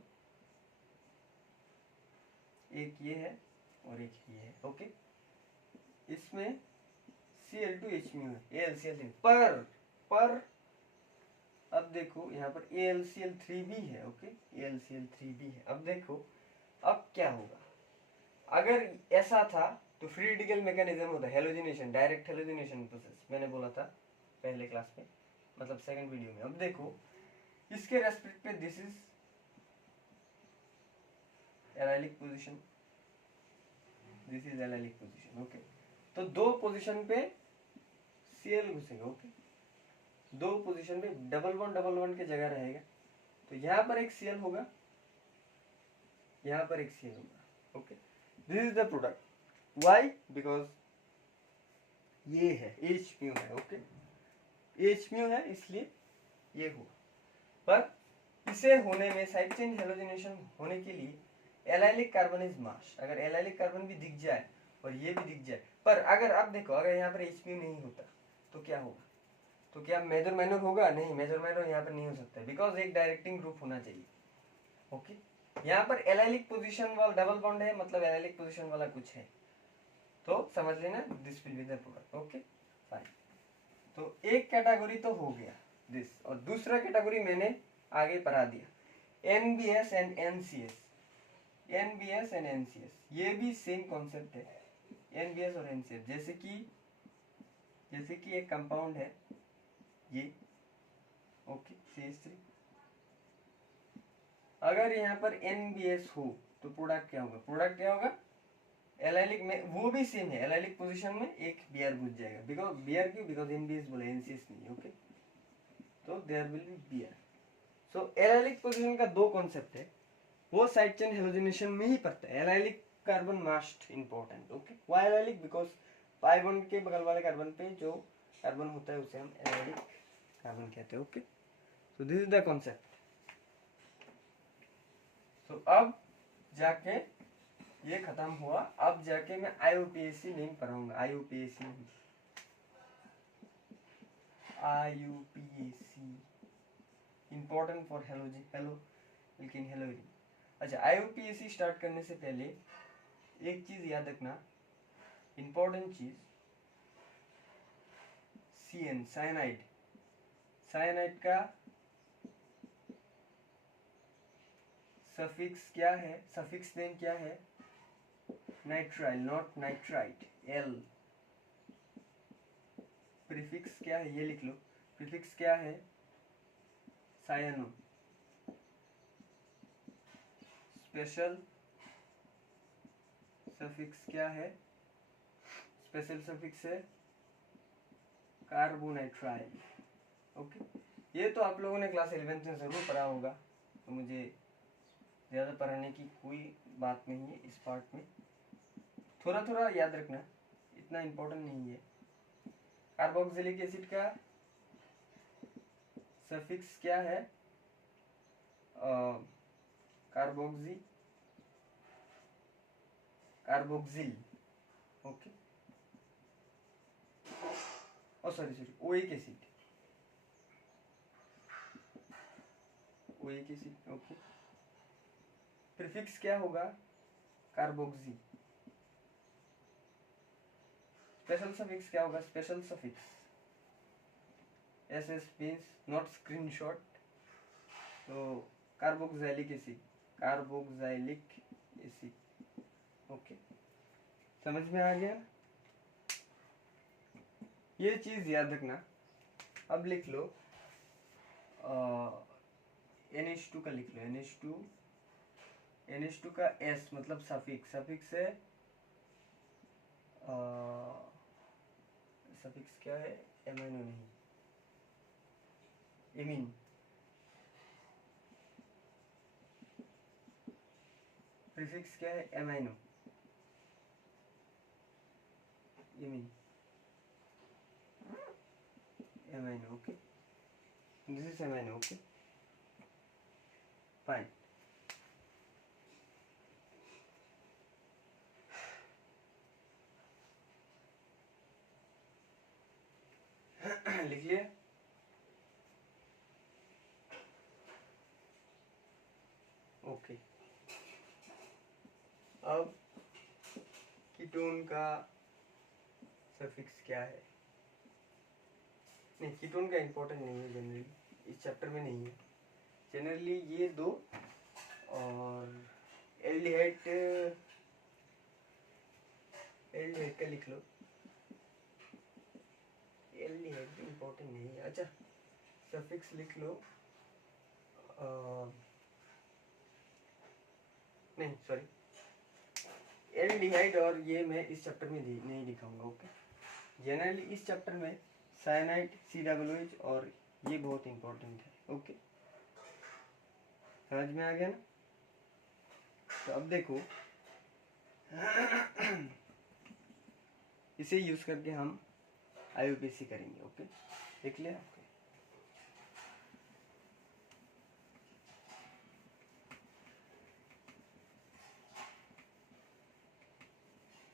एक ये है और एक ये है, ओके। इसमें Cl2H म्यू है, AlCl3, पर अब देखो यहाँ पर AlCl3 भी है, ओके, AlCl3 भी है। अब देखो अब क्या होगा, अगर ऐसा था तो फ्री रेडिकल मैकेनिज्म होता है हेलोजनेशन, डायरेक्ट हेलोजनेशन प्रोसेस, मैंने बोला था पहले क्लास में, मतलब सेकंड वीडियो में। अब देखो इसके रेस्पेक्ट पे this is allylic position, this is allylic position, okay. तो दो पोजीशन पे Cl घुसेगा, ओके। दो पोजीशन पे डबल वन की जगह रहेगा, तो यहाँ पर एक Cl होगा, यहाँ पर एक Cl होगा, okay. This is the product, why, because ये है H म्यू है, ओके, H म्यू है इसलिए ये हुआ। पर इसे होने में, साइड चेन हेलोजनेशन होने के लिए एलाइलिक कार्बन इज मास। अगर एलाइलिक कार्बन भी दिख जाए और ये भी दिख जाए, पर अगर अब देखो अगर यहाँ पर H म्यू नहीं होता तो क्या होगा, तो क्या मेजर माइनर होगा? नहीं, मेजर माइनर यहाँ पर नहीं हो सकता, बिकॉज एक डायरेक्टिंग ग्रुप होना चाहिए, ओके। यहाँ पर एलाइलिक पोजीशन वाला डबल बॉन्ड है, मतलब एलाइलिक पोजीशन वाला कुछ है, तो समझ लेना this will be the product, okay fine. तो एक कैटेगरी तो हो गया दिस, और दूसरा कैटेगरी मैंने आगे पढ़ा दिया, NBS and NCS। NBS and NCS ये भी सेम कॉन्सेप्ट है, NBS और NCS। जैसे कि एक कंपाउंड है ये, ओके, CH3। अगर यहाँ पर NBS हो तो प्रोडक्ट क्या होगा? प्रोडक्ट क्या होगा? एलाइलिक में वो भी सेम है, एलाइलिक पोजीशन में एक Br घुस जाएगा, बिकॉज Br क्यों? बिकॉज NBS बोले, NCS नहीं, ओके। तो there will be Br। So allylic position का दो कॉन्सेप्ट है, वो साइड चेन हेलोजनेशन में ही पड़ता है। Allylic carbon most important, okay. Why allylic? Because pi bond के बगल वाले कार्बन पे जो कार्बन होता है उसे हम एलाइलिक कार्बन कहते हैं, okay. So this is the concept. So अब जाके ये खत्म हुआ, अब जाके मैं IUPAC नेम पढ़ाऊंगा, IUPAC name, IUPAC important for लेकिन हेलोजन। अच्छा, IUPAC स्टार्ट करने से पहले एक चीज याद रखना, इंपॉर्टेंट चीज, CN साइनाइड, साइनाइड का सफिक्स क्या है? सफिक्स नेम क्या है? Nitrile, not nitrite, L। Prefix क्या है? ये लिख लो, प्रीफिक्स क्या है? सायनो। स्पेशल सफिक्स क्या है? स्पेशल सफिक्स है कार्बोनाइट्राइल, ओके। ये तो आप लोगों ने क्लास 11th में जरूर पढ़ा होगा, तो मुझे ज़्यादा पढ़ाने की कोई बात नहीं है इस पार्ट में, थोड़ा थोड़ा याद रखना, इतना इम्पोर्टेंट नहीं है। कार्बोक्सिलिक एसिड का सफिक्स क्या है? Carboxyl, okay. Oh sorry, oic acid, okay. Prefix क्या होगा? कार्बोक्सी। स्पेशल सफिक्स क्या होगा? Special suffix SS means not screenshot, तो carboxylic acid, carboxylic acid. Okay, समझ में आ गया? ये चीज याद रखना। अब लिख लो NH2 का लिख लो, NH2 का S मतलब सफिक्स, सफिक्स है सफिक्स क्या है? एमाइनो नहीं, एमीन। प्रीफिक्स क्या है? Amino, amine, amino. Okay, this is amino. Okay, fine. लिख लिया? ओके, अब कीटोन का सफिक्स क्या है? नहीं, कीटोन का इम्पोर्टेंट नहीं है जनरली, इस चैप्टर में नहीं है। जनरली ये दो और एल्डिहाइड, एल्डिहाइड का लिख लो, एल्डिहाइड भी इम्पोर्टेंट नहीं है। अच्छा, सफिक्स लिख लो, नहीं सॉरी, एल्डिहाइड और ये मैं इस चैप्टर में नहीं दिखाऊंगा। ओके, जनरली इस चैप्टर में साइनाइड, COOH और ये बहुत इंपॉर्टेंट है। ओके, समझ में आ गया ना? तो अब देखो इसे यूज करके हम IUPAC करेंगे। ओके, देख लिया? ओके,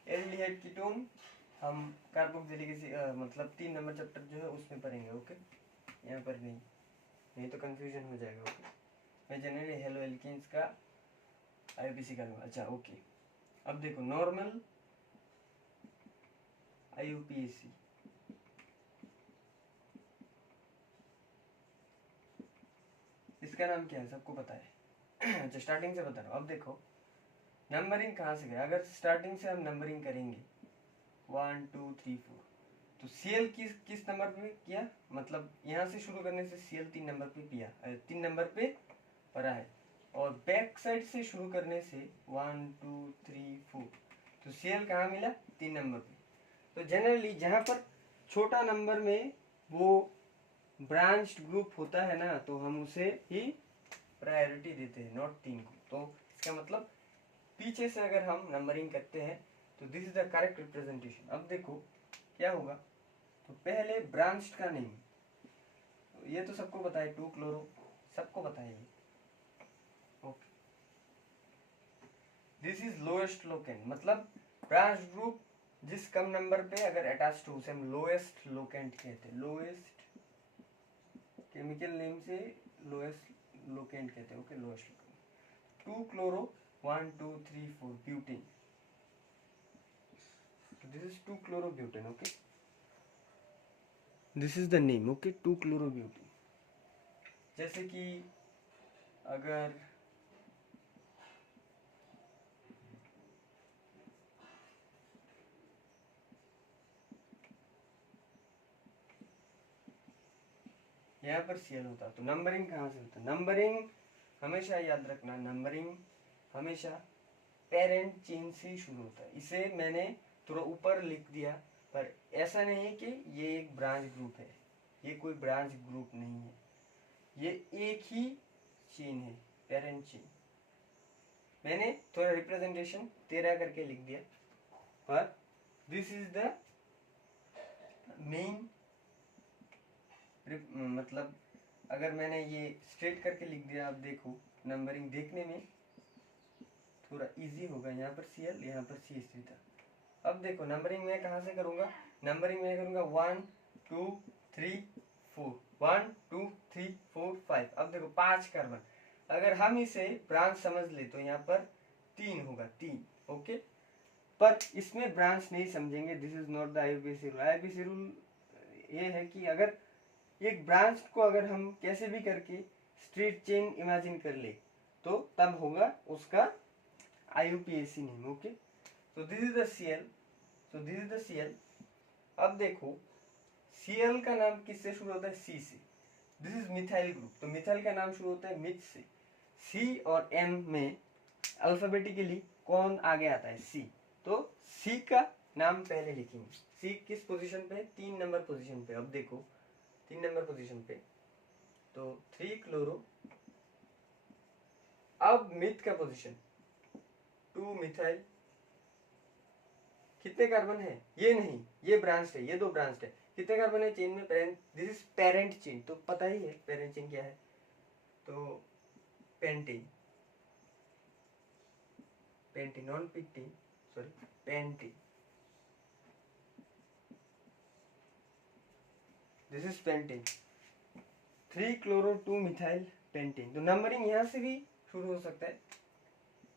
एल्डिहाइड कीटोन हम कार्बोक्सिलिक एसिड मतलब 3 नंबर चैप्टर जो है उसमें पढ़ेंगे। ओके, यहाँ पर नहीं तो कंफ्यूजन हो जाएगा। ओके, मैं जनरली हेलो एल्केन्स का IUPAC करूँगा। अच्छा ओके, अब देखो नॉर्मल IUPAC, इसका नाम क्या है सबको पता है? अच्छा, स्टार्टिंग से बता रहा हूँ। अब देखो नंबरिंग कहाँ से गया? अगर स्टार्टिंग से हम नंबरिंग करेंगे 1 2 3 4, तो CL किस नंबर पे किया? मतलब यहाँ से शुरू करने से CL 3 नंबर पे पिया, 3 नंबर पे पड़ा है, और बैक साइड से शुरू करने से 1 2 3 4, तो CL कहाँ मिला? 3 नंबर पे। तो जनरली जहाँ पर छोटा नंबर में वो ब्रांच्ड ग्रुप होता है ना, तो हम उसे ही प्रायोरिटी देते हैं, नॉट 3 को। तो इसका मतलब पीछे से अगर हम नंबरिंग करते हैं तो this is the correct representation. अब देखो क्या होगा, तो पहले ब्रांच्ड का नेम, ये तो सबको पता है, 2 क्लोरो, सबको पता है ये। Okay, this is lowest locant, मतलब ब्रांच ग्रुप जिस कम नंबर पे अगर अटैच्ड हो उसे हम लोएस्ट लोकेंट कहते हैं। लोएस्ट केमिकल नेम से लोएस्ट लोकेंट कहते हैं। Okay, lowest locant 2 chloro 1 2 3 4 butane, this is 2 chloro butane. Okay, this is the name. Okay, 2 chloro butane. जैसे कि अगर यहाँ पर CL होता तो नंबरिंग कहाँ से होता? नंबरिंग हमेशा याद रखना, नंबरिंग हमेशा पेरेंट चेन से शुरू होता है। इसे मैंने थोड़ा ऊपर लिख दिया, पर ऐसा नहीं है कि ये एक ब्रांच ग्रुप है, ये कोई ब्रांच ग्रुप नहीं है, ये एक ही चेन है, पेरेंट चेन। मैंने थोड़ा रिप्रेजेंटेशन 13 करके लिख दिया, पर दिस इज द मेन, मतलब अगर मैंने ये स्ट्रेट करके लिख दिया, आप देखो नंबरिंग देखने में थोड़ा इजी होगा। यहाँ पर CL, यहाँ पर CH3 था। अब देखो नंबरिंग मैं कहाँ से करूँगा? नंबरिंग मैं करूँगा 1 2 3 4, 1 2 3 4 5। अब देखो 5 कार्बन, अगर हम इसे ब्रांच समझ ले तो यहाँ पर 3 होगा, 3। ओके, पर इसमें ब्रांच नहीं समझेंगे, this is not the IUPAC rule. IUPAC rule ये है कि अगर एक ब्रांच को अगर हम कैसे भी करके स्ट्रेट चेन इमेजिन कर ले तो तब होगा उसका IUPAC नेम। ओके, तो दिस इज द CL। अब देखो Cl का नाम किससे शुरू होता है? C से। दिस इज मिथाइल ग्रुप, तो मिथाइल का नाम शुरू होता है मिथ से। C और M में अल्फाबेटिकली कौन आगे आता है? C। तो C का नाम पहले लिखेंगे। C किस पोजीशन पे है? 3 नंबर पोजीशन पे। अब देखो 3 नंबर पोजीशन पे, तो 3 क्लोरो। अब मिथ का पोजीशन 2 मिथाइल। कितने कार्बन है? ये नहीं, ये ब्रांच है, ये 2 ब्रांच है। कितने कार्बन है चेन में? Parent, this is parent chain, तो पता ही है पेरेंट चेन क्या है, तो पेंटेन, नॉन पिक्टीन, sorry pentane, this is pentane. 3 chloro 2 methyl pentane. तो नंबरिंग यहां से भी शुरू हो सकता है,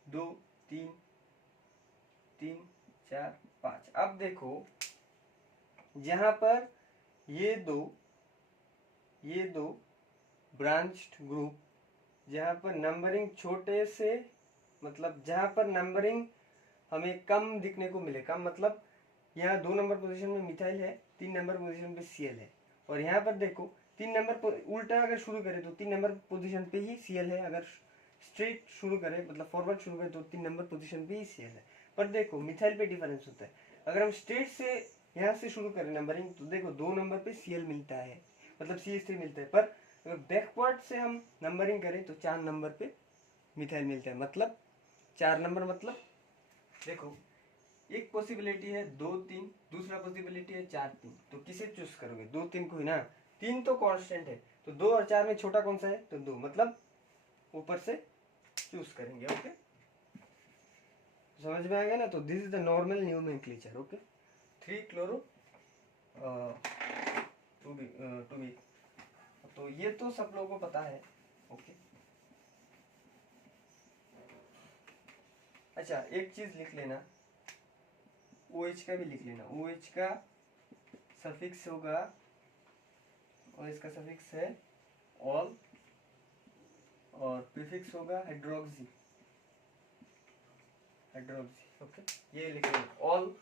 2 3 3 4 5। अब देखो जहां पर ये दो ब्रांच्ड ग्रुप, जहां पर नंबरिंग छोटे से, मतलब जहां पर नंबरिंग हमें कम दिखने को मिले, कम मतलब यहाँ 2 नंबर पोजीशन में मिथाइल है, 3 नंबर पोजीशन पे Cl है, और यहाँ पर देखो 3 नंबर उल्टा अगर शुरू करें तो 3 नंबर पोजीशन पे ही Cl है। अगर स्ट्रेट शुरू करें मतलब फॉरवर्ड शुरू करें तो 3 नंबर पोजीशन पे ही Cl है। पर देखो मिथाइल पे डिफरेंस होता है। अगर हम स्ट्रेट से यहाँ से शुरू करें नंबरिंग तो देखो 2 नंबर पे Cl मिलता है, मतलब CH3 मिलता है। पर अगर बैकवर्ड से हम नंबरिंग करें तो 4 नंबर पे मिथाइल मिलता है, मतलब 4 नंबर। मतलब देखो एक पॉसिबिलिटी है 2 3, दूसरा पॉसिबिलिटी है 4 3, तो किसे चूज करोगे? 2 3 को ही ना। 3 तो कांस्टेंट है, तो 2 और 4 में छोटा कौन सा है? तो 2, मतलब ऊपर से चूज करेंगे। ओके, समझ में आ गया ना? तो this is the normal nomenclature. Okay, 3 chloro 2B, तो ये तो सब लोगों को पता है। ओके, अच्छा एक चीज लिख लेना, OH का भी लिख लेना। OH का सफिक्स होगा, और इसका सफिक्स है ऑल, और प्रीफिक्स होगा हाइड्रोक्सी। ओके, ये लिख लेना ऑल,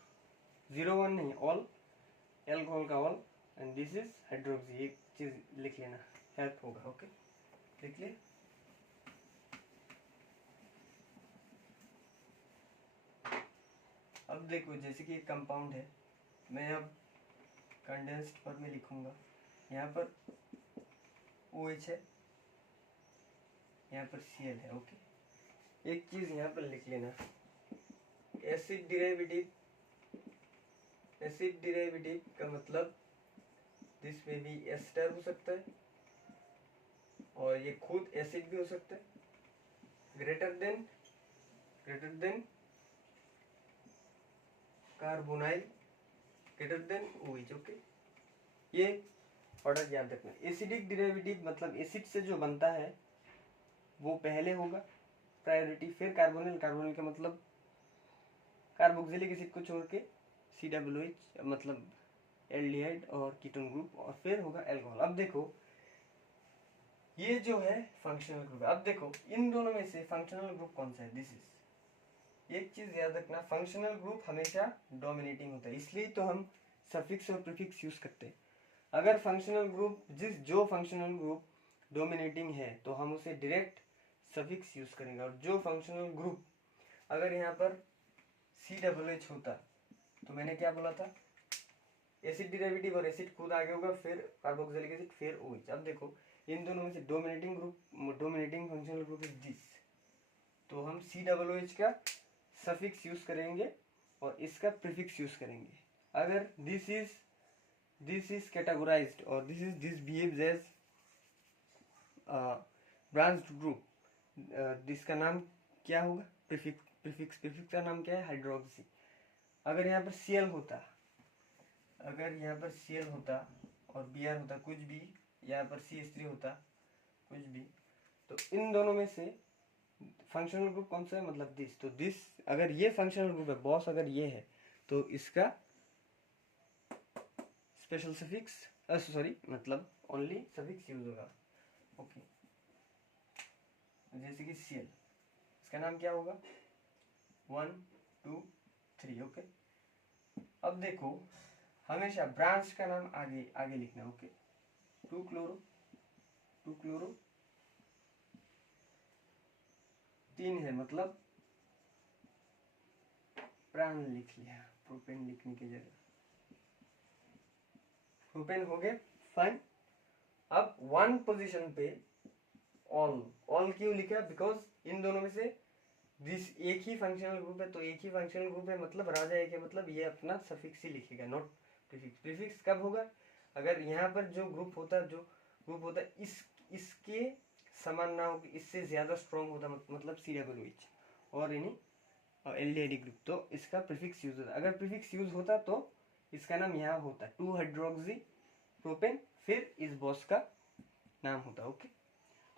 01 नहीं, ऑल, एल्कोहल का all, and this is hydroxy. एक चीज लिख लेना, हेल्प होगा। ओके, लिख लिए। अब देखो जैसे कि एक कंपाउंड है, मैं अब कंडेंस्ड फॉर्म में लिखूंगा। यहाँ पर OH है, यहाँ पर Cl है। ओके, एक चीज यहाँ पर लिख लेना, एसिड डिराइवेटिव का मतलब दिस में भी एस्टर हो सकता है, और ये खुद एसिड भी हो सकता है, greater than carbonyl, greater than OH। Okay, ये ऑर्डर याद रखना। एसिडिक डिराइवेटिव मतलब एसिड से जो बनता है वो पहले होगा प्रायोरिटी, फिर कार्बोनिल का मतलब कार्बोक्सिलिक एसिड को छोड़ के COOH मतलब एल्डिहाइड और कीटोन ग्रुप, और फिर होगा एल्कोहल। अब देखो ये जो है फंक्शनल ग्रुप। अब देखो इन दोनों में से फंक्शनल ग्रुप कौन सा है? दिस इज, एक चीज याद रखना, फंक्शनल ग्रुप हमेशा डोमिनेटिंग होता है, इसलिए तो हम सफिक्स और प्रीफिक्स यूज करते हैं। अगर फंक्शनल ग्रुप जो फंक्शनल ग्रुप डोमिनेटिंग है तो हम उसे डायरेक्ट सफिक्स यूज करेंगे, और जो फंक्शनल ग्रुप अगर यहाँ पर COOH होता तो मैंने क्या बोला था, एसिड डिराइवेटिव और एसिड खुद आगे होगा, फिर कार्बोक्सिलिक एसिड, फिर OH। अब देखो इन दोनों में से dominating functional group is this, तो हम COOH का सफिक्स यूज करेंगे और इसका प्रीफिक्स यूज करेंगे। अगर दिस इज कैटेगोराइज्ड और this behaves as branched group, this का नाम क्या होगा? प्रीफिक्स का नाम क्या है? हाइड्रोक्सी। अगर यहाँ पर Cl होता, और Br होता कुछ भी, यहाँ पर CH3 होता कुछ भी, तो इन दोनों में से फंक्शनल ग्रुप कौन सा है? मतलब दिस। तो दिस अगर ये फंक्शनल ग्रुप है बॉस, अगर ये है तो इसका स्पेशल सफिक्स सॉरी मतलब ओनली सफिक्स यूज होगा। ओके, जैसे कि सीएल, इसका नाम क्या होगा, 1 2 3। ओके, अब देखो हमेशा ब्रांच का नाम आगे आगे लिखना। ओके, 2 क्लोरो 3 है मतलब प्राण लिख लिया, प्रोपेन लिखने की जगह प्रोपेन हो गए, फाइन। अब 1 पोजीशन पे ऑल क्यों लिखा, बिकॉज इन दोनों में से दिस एक ही फंक्शनल ग्रुप है, तो एक ही फंक्शनल ग्रुप है मतलब राजा एक है, मतलब ये अपना सफिक्स ही लिखेगा, नॉट प्रीफिक्स। प्रीफिक्स कब होगा, अगर यहाँ पर जो ग्रुप होता है इसके समान ना हो, इससे ज्यादा स्ट्रॉन्ग होता, मतलब COOH और यानी LDID ग्रुप, तो इसका प्रीफिक्स यूज होता। अगर प्रीफिक्स यूज होता तो इसका नाम यहाँ होता 2 हाइड्रोक्सी प्रोपेन, फिर इस बॉस का नाम होता। ओके,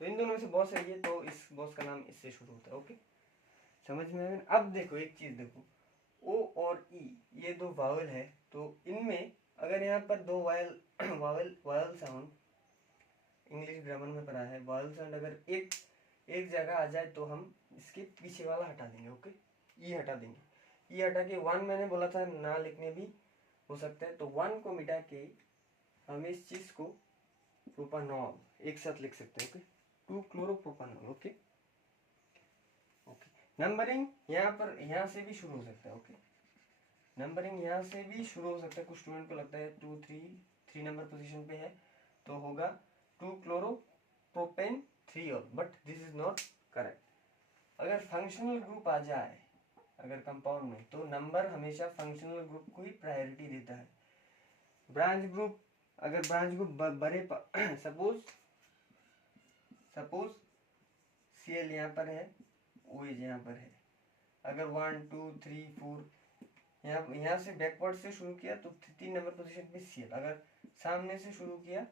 तो इन दोनों में से बॉस है ये, तो इस बॉस का नाम इससे शुरू होता है। ओके, समझ में आया। अब देखो एक चीज देखो, ओ और ई ये दो वावल है, तो इनमें अगर यहाँ पर दो वावल साउंड इंग्लिश ग्रामर में पढ़ा है, वावल साउंड अगर एक जगह आ जाए तो हम इसके पीछे वाला हटा देंगे। ओके, ई हटा देंगे। ई हटा के 1 मैंने बोला था ना लिखने भी हो सकता है, तो 1 को मिटा के हम इस चीज को प्रोपानॉल एक साथ लिख सकते हैं। ओके, 2 क्लोरोप्रोपानॉल। ओके ओके, नंबरिंग यहाँ से भी शुरू हो सकता है। ओके, नंबरिंग यहाँ से भी शुरू हो सकता है। कुछ स्टूडेंट को लगता है 2 3 नंबर पोजीशन पे है तो होगा 2 chloropropane 3 all, but this is not correct. अगर फंक्शनल ग्रुप आ जाए अगर कंपाउंड में, तो नंबर हमेशा फंक्शनल ग्रुप को ही प्रायोरिटी देता है। ब्रांच ग्रुप, अगर ब्रांच ग्रुप बड़े सपोज CL यहाँ पर है, OH यहाँ पर है, अगर 1 2 3 4 यहाँ से बैकवर्ड से शुरू किया तो 3 नंबर पोजीशन पे CL, अगर सामने से शुरू किया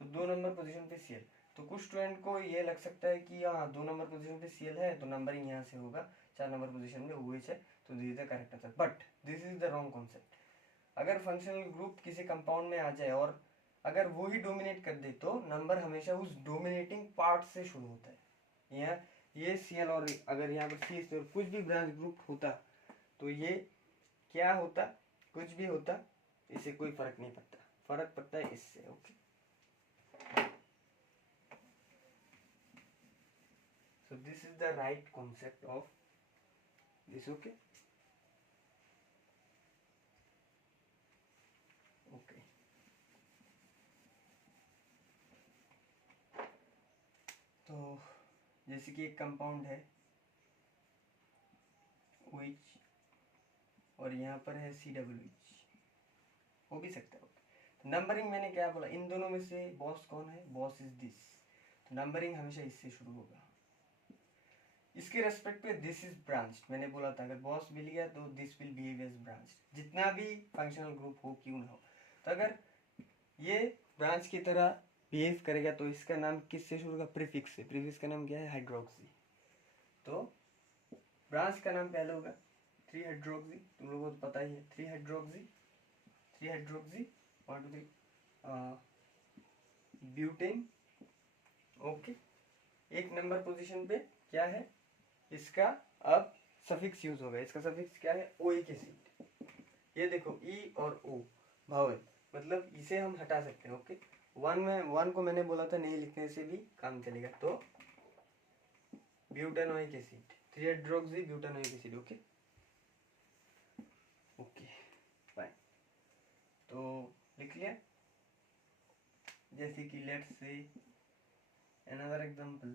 तो 2 नंबर पोजीशन पे CL। तो कुछ स्टूडेंट को ये लग सकता है कि हाँ 2 नंबर पोजीशन पे CL है तो नंबरिंग यहाँ से होगा, 4 नंबर पोजीशन में OH है तो this is the correct answer, but this is the wrong concept. अगर फंक्शनल ग्रुप किसी कंपाउंड में आ जाए और अगर वो ही डोमिनेट कर दे तो नंबर हमेशा उस डोमिनेटिंग पार्ट से शुरू होता है। यहाँ ये CL और अगर यहाँ पर CH और कुछ भी ब्रांच ग्रुप होता तो ये क्या होता, कुछ भी होता, इससे कोई फर्क नहीं पड़ता, फर्क पड़ता है इससे। Okay, so this is the right concept of this. okay okay, तो जैसे कि एक कंपाउंड है OH और यहाँ पर है COOH, हो भी सकता है। तो नंबरिंग मैंने क्या बोला, इन दोनों में से बॉस कौन है, बॉस इज दिस, तो नंबरिंग हमेशा इससे शुरू होगा। इसके रेस्पेक्ट पे दिस इज ब्रांच, मैंने बोला था अगर बॉस मिल गया तो this will behave as branch, जितना भी फंक्शनल ग्रुप हो क्यों ना हो। तो अगर ये ब्रांच की तरह बिहेव करेगा तो इसका नाम किससे शुरू होगा, प्रीफिक्स से। प्रीफिक्स का नाम क्या है, हाइड्रोक्सी। तो ब्रांच का नाम पहले होगा 3 हाइड्रोक्सी, तुम लोगों को तो पता ही है 3 हाइड्रोक्सी 1 2 3 ब्यूटेन। ओके, एक नंबर पोजीशन पे क्या है इसका, अब सफिक्स यूज होगा, इसका सफिक्स क्या है, ओइक एसिड। ये देखो ई और ओ भावल, मतलब इसे हम हटा सकते हैं। ओके, 1 को मैंने बोला था नहीं लिखने से भी काम चलेगा, तो butanoic acid 3 hydroxy butanoic acid. Okay okay fine, तो लिख लिया। जैसे कि लेट्स से अनदर एग्जांपल,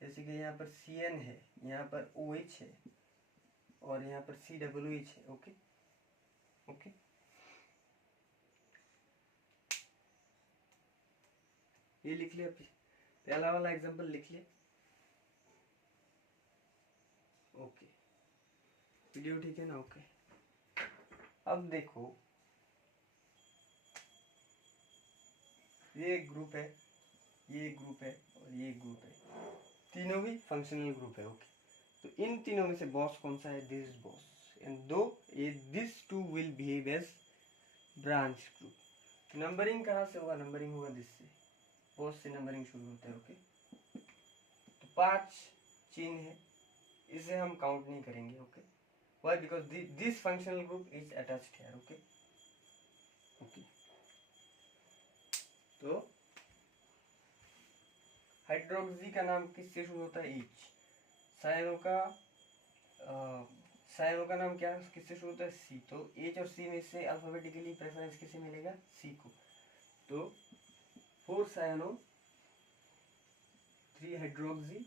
जैसे कि यहाँ पर CN है, यहाँ पर OH है और यहाँ पर COOH है। ओके ओके, ये लिख लिया, पहला वाला एग्जांपल लिख लिया। ओके, वीडियो ठीक है ना। ओके, अब देखो ये एक ग्रुप है, ये एक ग्रुप है और ये एक ग्रुप है, तीनों भी फंक्शनल ग्रुप है। ओके, तो इन तीनों में से बॉस कौन सा है, दिस बॉस, एंड दो ये this two will behave as branch group. Numbering कहाँ से होगा? नंबरिंग होगा दिस से, बहुत से नंबरिंग शुरू होता है। ओके, तो 5 चेन है, इसे हम काउंट नहीं करेंगे। Okay, why? Because this functional group is attached here. Okay okay, तो हाइड्रोक्सी का नाम किससे शुरू होता है? ईच। सायनो का नाम क्या, किससे शुरू होता है? सी। तो एच और सी में से अल्फाबेटिकली प्रेफरेंस किसे मिलेगा? सी को। तो 4 सायनो 3 हाइड्रोक्सी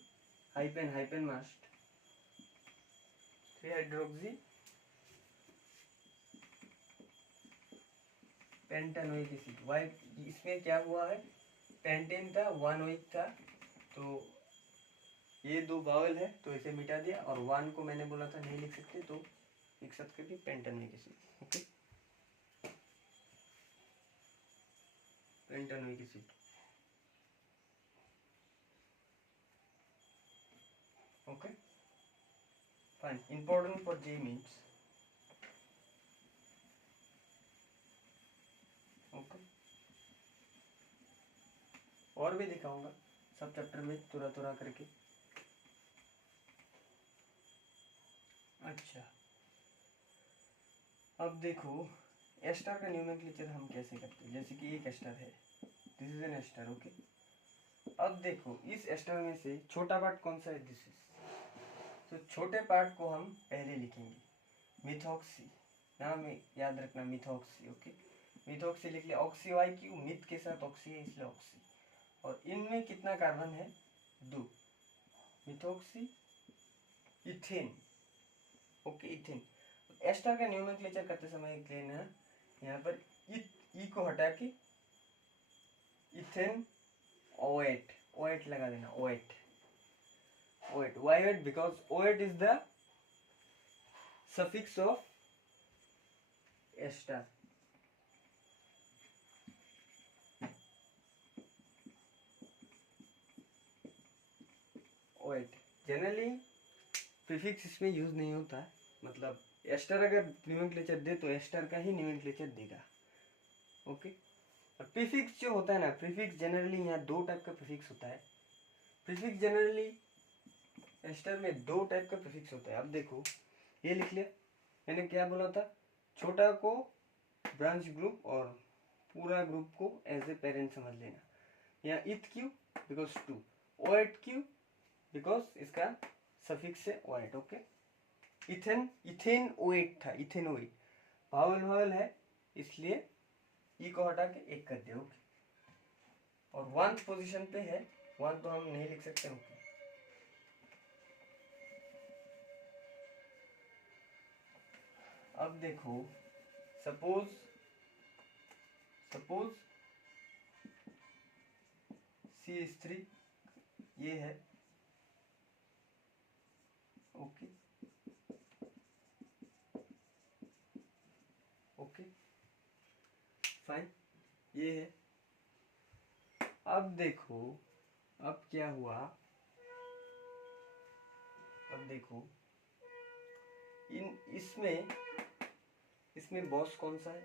हाइपेन हाइपेन मास्ट 3 हाइड्रोक्सी पेंटानोइक एसिड। वाई? इसमें क्या हुआ है? पेंटेन था, 1 ओइक था, तो ये 2 वावल है तो इसे मिटा दिया, और 1 को मैंने बोला था नहीं लिख सकते, तो एक साथ करके pentanoic acid. Okay, pentanoic acid. Okay fine. Important for JEE Mains. Okay, और भी दिखाऊंगा सब चैप्टर में तुरा तुरा करके। अच्छा, अब देखो एस्टर का न्यूमेनक्लेचर हम कैसे करते हैं। जैसे कि एक एस्टर है, this is an ester. Okay, अब देखो इस एस्टर में से छोटा पार्ट कौन सा है? This is. तो छोटे पार्ट को हम पहले लिखेंगे, मिथॉक्सी। नाम याद रखना, मिथॉक्सी। ओके, मिथॉक्सी लिख लिया। ऑक्सी वाई क्यू, मिथ के साथ ऑक्सी है इसलिए ऑक्सी। और इनमें कितना कार्बन है? 2। Methoxy ethane. Okay, ethane. Ester का न्यूमेनक्लेचर करते समय लेना, यहाँ पर ई को हटा के इथेन ओएट, ओएट लगा देना। Oate, oate, why oate? Because oate is the suffix of ester. Oate generally prefix इसमें यूज नहीं होता है, मतलब एस्टर अगर न्यूमेनक्लेचर दे तो एस्टर का ही न्यूमेनक्लेचर देगा। ओके, और प्रीफिक्स जो होता है ना, प्रीफिक्स जनरली यहाँ 2 टाइप का प्रीफिक्स होता है। प्रीफिक्स जनरली एस्टर में 2 टाइप का प्रीफिक्स होता है। अब देखो ये लिख लिया, मैंने क्या बोला था? छोटा को ब्रांच ग्रुप और पूरा ग्रुप को एज ए पेरेंट समझ लेना। यहाँ इथ क्यू बिकॉज 2, ओएट क्यू बिकॉज इसका सफिक्स है ओएट। ओके, इथेन, इथेन ओएट था, इथेन ओएट। भावल भावल है इसलिए ई को हटा के एक कर दिया। ओके, और 1 पोजीशन पे है, 1 तो हम नहीं लिख सकते। ओके, अब देखो सपोज CH3 ये है। ओके ओके फाइन, ये है। अब देखो अब क्या हुआ? अब देखो इसमें बॉस कौन सा है?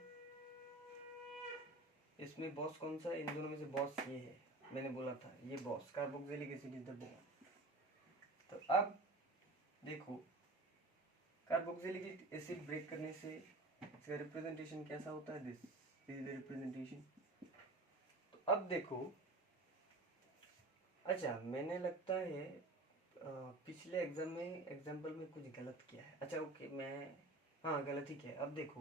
इसमें बॉस कौन सा है? इन दोनों में से बॉस ये है, मैंने बोला था ये boss carboxylic acid is the boss. तो अब देखो कार्बोक्सिलिक एसिड ब्रेक करने से इसका रिप्रेजेंटेशन कैसा होता है? This is the representation. तो अब देखो, अच्छा मैंने लगता है पिछले एग्जाम में एग्जाम्पल में कुछ गलत किया है। अच्छा ओके, मैं हाँ गलत ही किया। अब देखो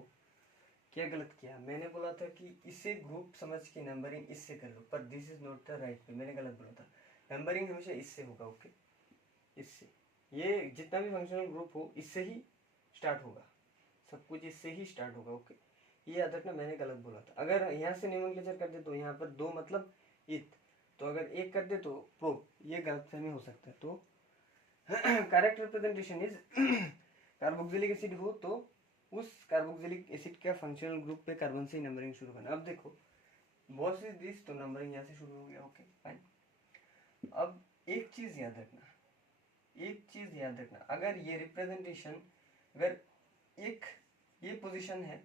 क्या गलत किया, मैंने बोला था कि इसे ग्रुप समझ के नंबरिंग इससे कर लो, पर this is not the right way. मैंने गलत बोला था, नंबरिंग हमेशा इससे होगा। ओके, इससे, ये जितना भी फंक्शनल ग्रुप हो इससे ही स्टार्ट होगा, सब कुछ इससे ही स्टार्ट होगा। ओके, ये याद रखना, मैंने गलत बोला था। अगर यहाँ से नोमेनक्लेचर कर दे तो यहाँ पर 2 मतलब इथ, तो अगर एक कर दे तो प्रो, ये गलतफहमी हो सकता है। तो correct representation is carboxylic acid हो तो उस कार्बोक्सिलिक एसिड का फंक्शनल ग्रुप पे कार्बन से नंबरिंग शुरू करना। अब देखो बॉस इज दिस, तो नंबरिंग यहाँ से शुरू हो गया। Okay fine. अब एक चीज याद रखना, अगर ये रिप्रेजेंटेशन, अगर एक ये पोजीशन है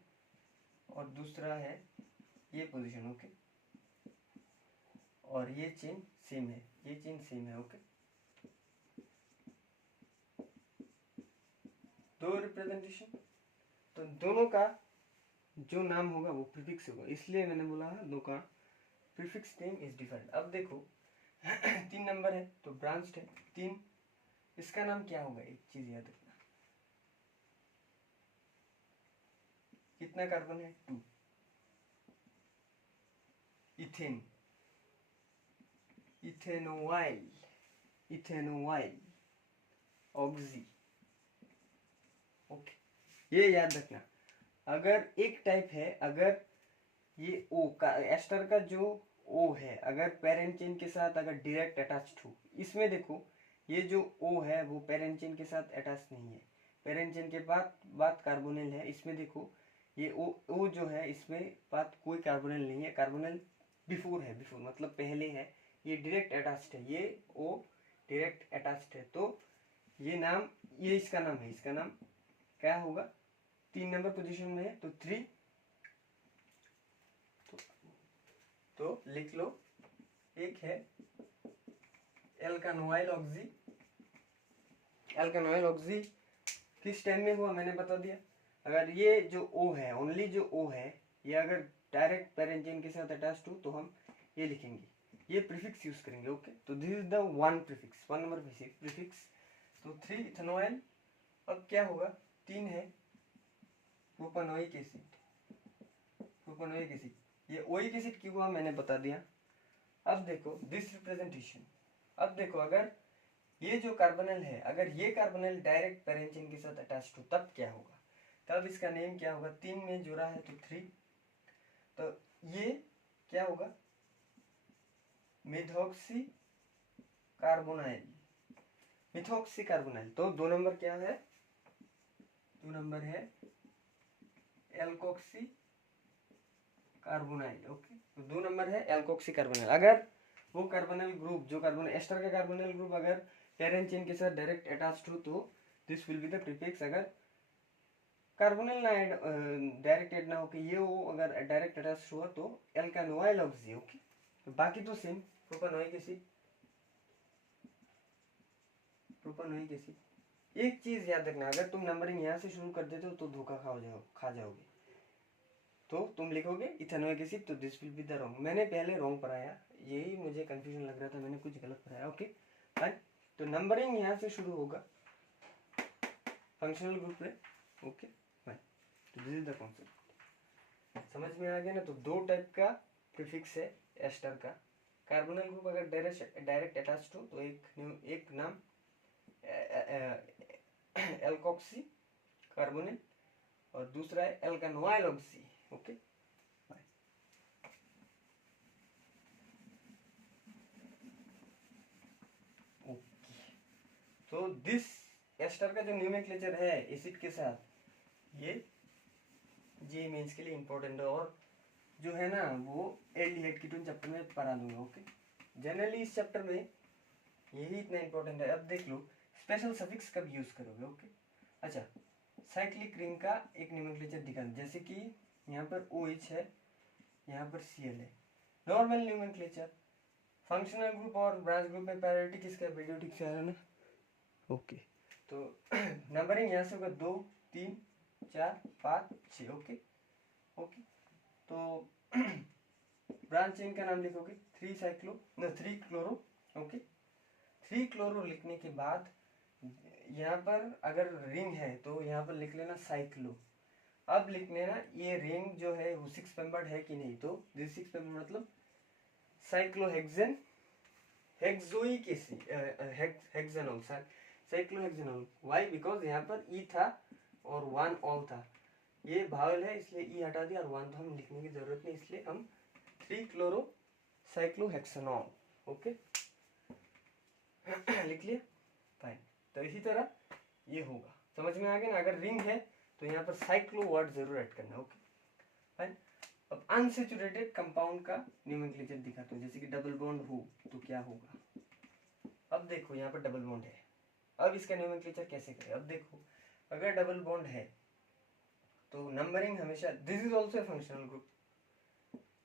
और दूसरा है ये पोजीशन, ओके। और ये चेन सेम है, ये चेन सेम है, ओके। दो रिप्रेजेंटेशन, तो दोनों का जो नाम होगा वो प्रीफिक्स होगा, इसलिए मैंने बोला है दो का प्रीफिक्स नेम इज डिफरेंट। अब देखो 3 नंबर है तो ब्रांच्ड है 3, इसका नाम क्या होगा, एक चीज याद रखना, कितना कार्बन है 2, इथेन, इथेनोवाइल, इथेनोवाइल ऑक्सी, ओके। ये याद रखना, अगर एक टाइप है, अगर ये ओ का एस्टर का जो ओ है अगर पेरेंट चेन के साथ अगर डायरेक्ट अटैच्ड हो, इसमें देखो ये जो ओ है वो पेरेंट चेन के साथ अटैच नहीं है, पेरेंट चेन के बाद कार्बोनिल है, इसमें देखो ये ओ जो है इसमें बात कोई कार्बोनिल नहीं है, कार्बोनिल बिफोर है, बिफोर मतलब पहले है, ये डायरेक्ट अटैच्ड है, ये ओ डायरेक्ट अटैच्ड है, तो ये नाम, ये इसका नाम है, इसका नाम क्या होगा, 3 नंबर पोजीशन में है तो 3, तो लिख लो, एक है एल्कानोइल ऑक्सी, एल्कानोइल ऑक्सी किस टाइम में हुआ मैंने बता दिया, अगर ये जो O है, ओनली जो O है, ये अगर डायरेक्ट पेरेंट चेन के साथ अटैच्ड हो तो हम ये लिखेंगे, ये प्रीफिक्स यूज करेंगे, ओके। तो this is the one prefix, 1 number prefix, तो 3 इथेनॉइल। अब क्या होगा, 3 है प्रोपेनोइक एसिड, प्रोपेनोइक एसिड, ये ओइक एसिड क्यों हुआ मैंने बता दिया। अब देखो दिस रिप्रेजेंटेशन, अब देखो अगर ये जो कार्बोनिल है, अगर ये कार्बोनिल डायरेक्ट पेरेंट चेन के साथ अटैच्ड हो तब क्या होगा, तब इसका नेम क्या होगा, 3 में जुड़ा है तो 3, तो ये क्या होगा, मिथॉक्सी कार्बोनाइल, मिथॉक्सी कार्बोनाइल, तो 2 नंबर क्या है, 2 नंबर है एल्कोक्सी कार्बोनाइल, ओके। तो 2 नंबर है एल्कोक्सी कार्बोनाइल, अगर वो कार्बोनिल ग्रुप जो कार्बन एस्टर का कार्बोनिल ग्रुप अगर पेरेंट चेन के साथ डायरेक्ट अटैच्ड हो तो this will be the prefix, अगर कार्बोनिल ना डायरेक्ट ऐड ना होके ये वो अगर डायरेक्ट अटैच्ड हुआ तो एल्कानोइल ऑक्सी, ओके। तो बाकी तो same, propanoic acid, propanoic acid. एक चीज याद रखना, अगर तुम नंबरिंग यहाँ से शुरू कर देते हो तो धोखा खा जाओगे, तो तुम लिखोगे इथेनोइक एसिड, तो this will be the wrong, मैंने पहले रॉन्ग पढ़ाया, यही मुझे कंफ्यूजन लग रहा था, मैंने कुछ गलत पढ़ाया, ओके फाइन। तो नंबरिंग यहाँ से शुरू होगा फंक्शनल ग्रुप में, ओके फाइन। तो दिस इज द कॉन्सेप्ट, समझ में आ गया ना। तो 2 टाइप का प्रीफिक्स है एस्टर का, कार्बोनिल ग्रुप अगर डायरेक्ट अटैच्ड हो तो एक नाम एल्कोक्सी कार्बोनिल और दूसरा है एल्कानोइल ऑक्सी, ओके। तो दिस एस्टर का जो न्यूमेनक्लेचर है एसिड के साथ, ये जी मेंस के लिए इंपॉर्टेंट है, और जो है ना वो एल्डिहाइड कीटोन चैप्टर में पढ़ा दूंगा, ओके। जनरली इस चैप्टर में यही इतना इंपॉर्टेंट है। अब देख लो स्पेशल सफिक्स कब यूज करोगे, ओके। अच्छा, साइक्लिक रिंग का एक न्यूमेनक्लेचर दिखा, जैसे कि यहाँ पर OH है, यहाँ पर Cl है, नॉर्मल न्यूमेनक्लेचर, फंक्शनल ग्रुप और ब्रांच ग्रुप में प्रायोरिटी किसका, वीडियो ठीक से आ रहा है ना, ओके। तो नंबरिंग यहाँ से होगा 2 3 4 5 6, ओके ओके। तो ब्रांच चेन का नाम लिखोगे 3 क्लोरो, ओके। 3 क्लोरो लिखने के बाद यहाँ पर अगर रिंग है तो यहाँ पर लिख लेना साइक्लो। अब लिख लेना ये रिंग जो है वो 6 मेंबर्ड है कि नहीं, तो दिस 6 मेंबर मतलब cyclohexane, hexoic acid, hexanol, cyclohexanol. Why, because यहाँ पर ई था और 1 ऑल था, ये भावल है इसलिए ई हटा दिया और 1 तो हम लिखने की जरूरत नहीं, इसलिए हम 3 क्लोरो साइक्लोहेक्सेनॉल, ओके लिख लिया, फाइन। तो इसी तरह ये होगा, समझ में आ गया ना। अगर रिंग है तो यहाँ पर साइक्लो वर्ड जरूर ऐड करना, ओके फाइन। अब अनसेचुरेटेड कंपाउंड का नोमेनक्लेचर दिखाता हूँ, जैसे कि डबल बॉन्ड हो तो क्या होगा। अब देखो यहाँ पर डबल बॉन्ड है, अब इसका नोमेनक्लेचर कैसे करें। अब देखो अगर डबल बॉन्ड है तो नंबरिंग हमेशा, this is also functional group,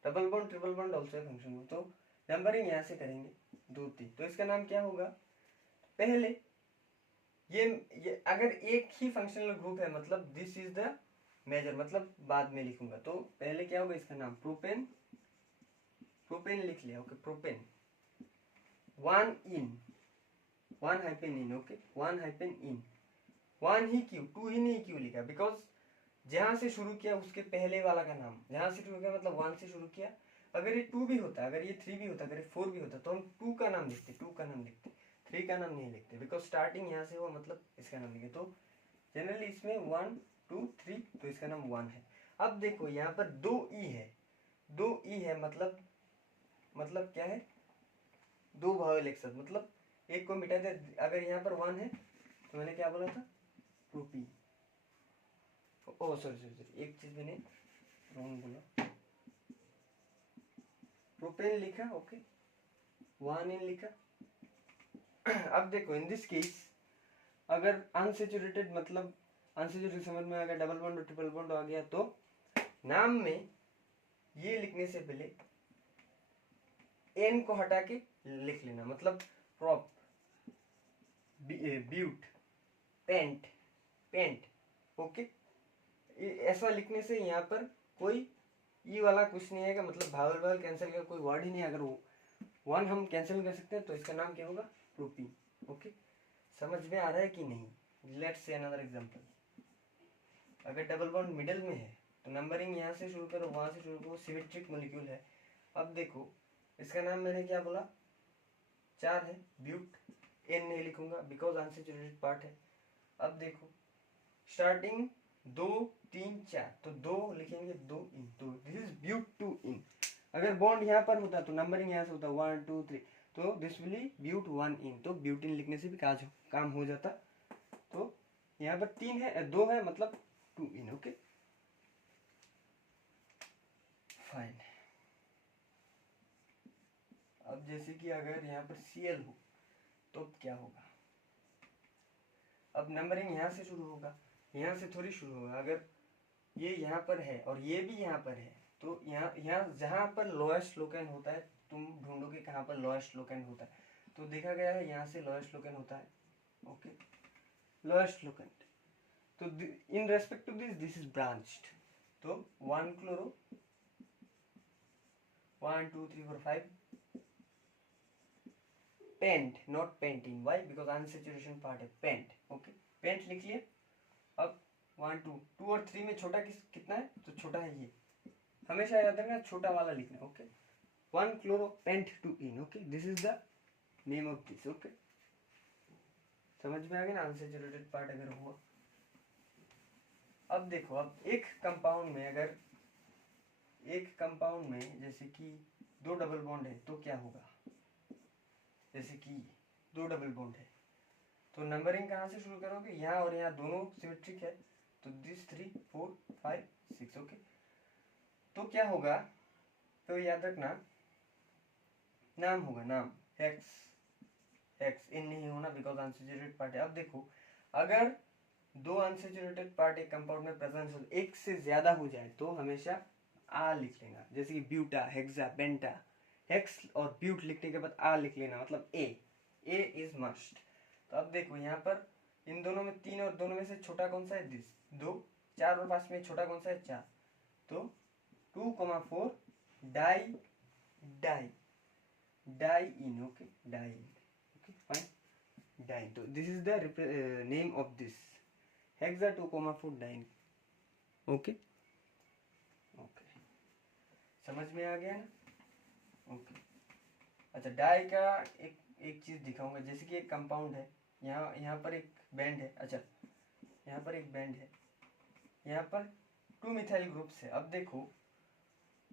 double bond triple bond also functional group. तो नंबरिंग यहाँ से करेंगे 2 3, तो इसका नाम क्या होगा? पहले ये अगर एक ही फंक्शनल ग्रुप है मतलब दिस इज द मेजर, मतलब बाद में लिखूंगा। तो पहले क्या होगा? इसका नाम प्रोपेन, प्रोपेन लिख लिया, okay. Propane 1 in, 1 hyphen in, okay, 1 hyphen in. 1 ही क्यों, 2 ही नहीं क्यों लिखा? बिकॉज जहां से शुरू किया उसके पहले वाला का नाम, जहां से शुरू किया मतलब 1 से शुरू किया। अगर ये 2 भी होता, अगर ये 3 भी होता, अगर ये 4 भी होता, तो हम 2 का नाम लिखते, 2 का नाम लिखते, 3 का नाम नहीं लिखते, बिकॉज स्टार्टिंग यहाँ से हुआ मतलब इसका नाम लिखे। तो जनरली इसमें 1 2 3, तो इसका नाम 1 है। अब देखो यहाँ पर 2 ई है, 2 ई है मतलब क्या है? 2 भावेल एक साथ, मतलब एक को मिटा दे। अगर यहाँ पर 1 है तो मैंने क्या बोला था? प्रोपी, ओ सॉरी एक चीज मैंने रॉन्ग बोला, प्रोपेन लिखा, ओके, 1 इन लिखा। अब देखो इन दिस केस अगर अनसेचुरेटेड, मतलब अनसेचुरेटेड समझ में आ गया, डबल बॉन्ड और ट्रिपल बॉन्ड आ गया, तो नाम में ये लिखने से पहले एन को हटा के लिख लेना, मतलब prop, but, pent, pent, okay. ऐसा लिखने से यहाँ पर कोई ई वाला कुछ नहीं आएगा, मतलब भावल भावल कैंसिल का कोई वर्ड ही नहीं। अगर वो 1 हम कैंसिल कर सकते हैं तो इसका नाम क्या होगा? प्रोपी, ओके। समझ में आ रहा है कि नहीं? Let's say another example. अगर डबल बॉन्ड मिडिल में है तो नंबरिंग यहाँ से शुरू करो, वहां से शुरू करो, सिमेट्रिक मॉलिक्यूल है। अब देखो इसका नाम मैंने क्या बोला? 4 है, ब्यूट। एन नहीं लिखूंगा बिकॉज अनसेचुरेटेड पार्ट है। अब देखो स्टार्टिंग 2 3 4, तो 2 लिखेंगे, 2 इन, तो दिस इज ब्यूट 2 इन। अगर बॉन्ड यहाँ पर होता तो नंबरिंग यहाँ से होता 1 2 3, तो दिस विल ब्यूट 1 इन, तो ब्यूटिन लिखने से भी काम हो जाता। तो यहाँ पर 3 है, 2 है, मतलब 2 इन, ओके, फाइन। अब जैसे कि अगर यहाँ पर Cl हो तो क्या होगा? अब नंबरिंग यहाँ से शुरू होगा, यहाँ से थोड़ी शुरू होगा। अगर ये यहाँ पर है और ये भी यहाँ पर है, तो यहाँ जहाँ पर लोएस्ट लोकेन होता है, तुम ढूंढोगे कहाँ पर लोएस्ट लोकेन होता है, तो देखा गया है यहाँ से लोएस्ट लोकेन होता है, ओके, लोएस्ट लोकेन। तो in respect to this is branched, तो 1 chloro, 1 2 3 4 5 pent, not painting, why? Because unsaturation part है, पेंट, ओके, पेंट लिख लिया। अब 1 2 2 और 3 में छोटा कितना है? तो छोटा है ये, हमेशा याद रखना छोटा वाला लिखना, ओके। 1 chloro pent 2 ene, okay, this is the name of this, okay. समझ में आ गया ना अनसेचुरेटेड पार्ट अगर हुआ। अब देखो, अब एक कंपाउंड में, अगर एक कंपाउंड में जैसे कि 2 डबल बॉन्ड है तो क्या होगा? जैसे कि 2 डबल बॉन्ड है तो नंबरिंग कहाँ से शुरू करोगे? यहाँ और यहाँ दोनों सिमेट्रिक है, तो दिस 3 4 5 6, ओके। तो क्या होगा? तो याद रखना नाम होगा, नाम एक्स, एक्स इन नहीं होना बिकॉज अनसेचुरेटेड पार्ट है। अब देखो अगर 2 अनसेचुरेटेड पार्ट एक कंपाउंड में प्रेजेंस हो, एक से ज्यादा हो जाए तो हमेशा आ लिख लेना, जैसे कि ब्यूटा, हेक्सा, पेंटा। हेक्स और ब्यूट लिखने के बाद आ लिख लेना, मतलब ए इज मस्ट। तो अब देखो यहाँ पर इन दोनों में 3 और दोनों में से छोटा कौन सा है? दिस 2, 4 और 5 में छोटा कौन सा है? 4, तो 2,4 di, di, di ene, okay, di ene, okay, fine, di. तो this is the name of this hexa 2,4 diene, okay, okay, समझ में आ गया ना? ओके। अच्छा, डाई का एक चीज दिखाऊंगा, जैसे कि एक कंपाउंड है, यहाँ पर एक बैंड है, अच्छा यहाँ पर एक बैंड है, यहाँ पर 2 मिथाइल ग्रुप्स है। अब देखो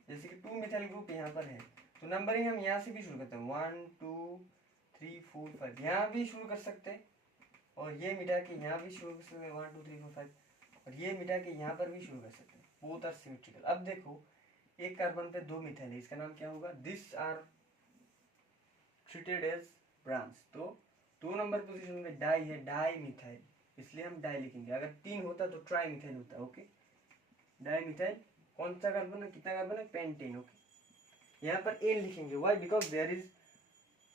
जैसे कि 2 मिथाइल ग्रुप यहाँ पर है, तो नंबरिंग हम यहाँ से भी शुरू करते हैं, 1 2 3 4 5, यहाँ भी शुरू कर सकते हैं और ये मिटा के यहाँ भी शुरू कर सकते हैं, 1 2 3 4 5, और ये मिटा के यहाँ पर भी शुरू कर सकते हैं, बोथ आर सिमेट्रिकल। अब देखो एक कार्बन पे 2 मिथाइल है, इसका नाम क्या होगा? This are treated as branch. तो 2 नंबर पोजीशन में डाई है, डाई मिथाइल, इसलिए हम डाई लिखेंगे। अगर 3 होता तो ट्राई मिथाइल होता, ओके। डाइमिथाइल कौन सा कार्बन है, कितना कार्बन है, पेंटेन। ओके, यहाँ पर एन लिखेंगे, why, because there is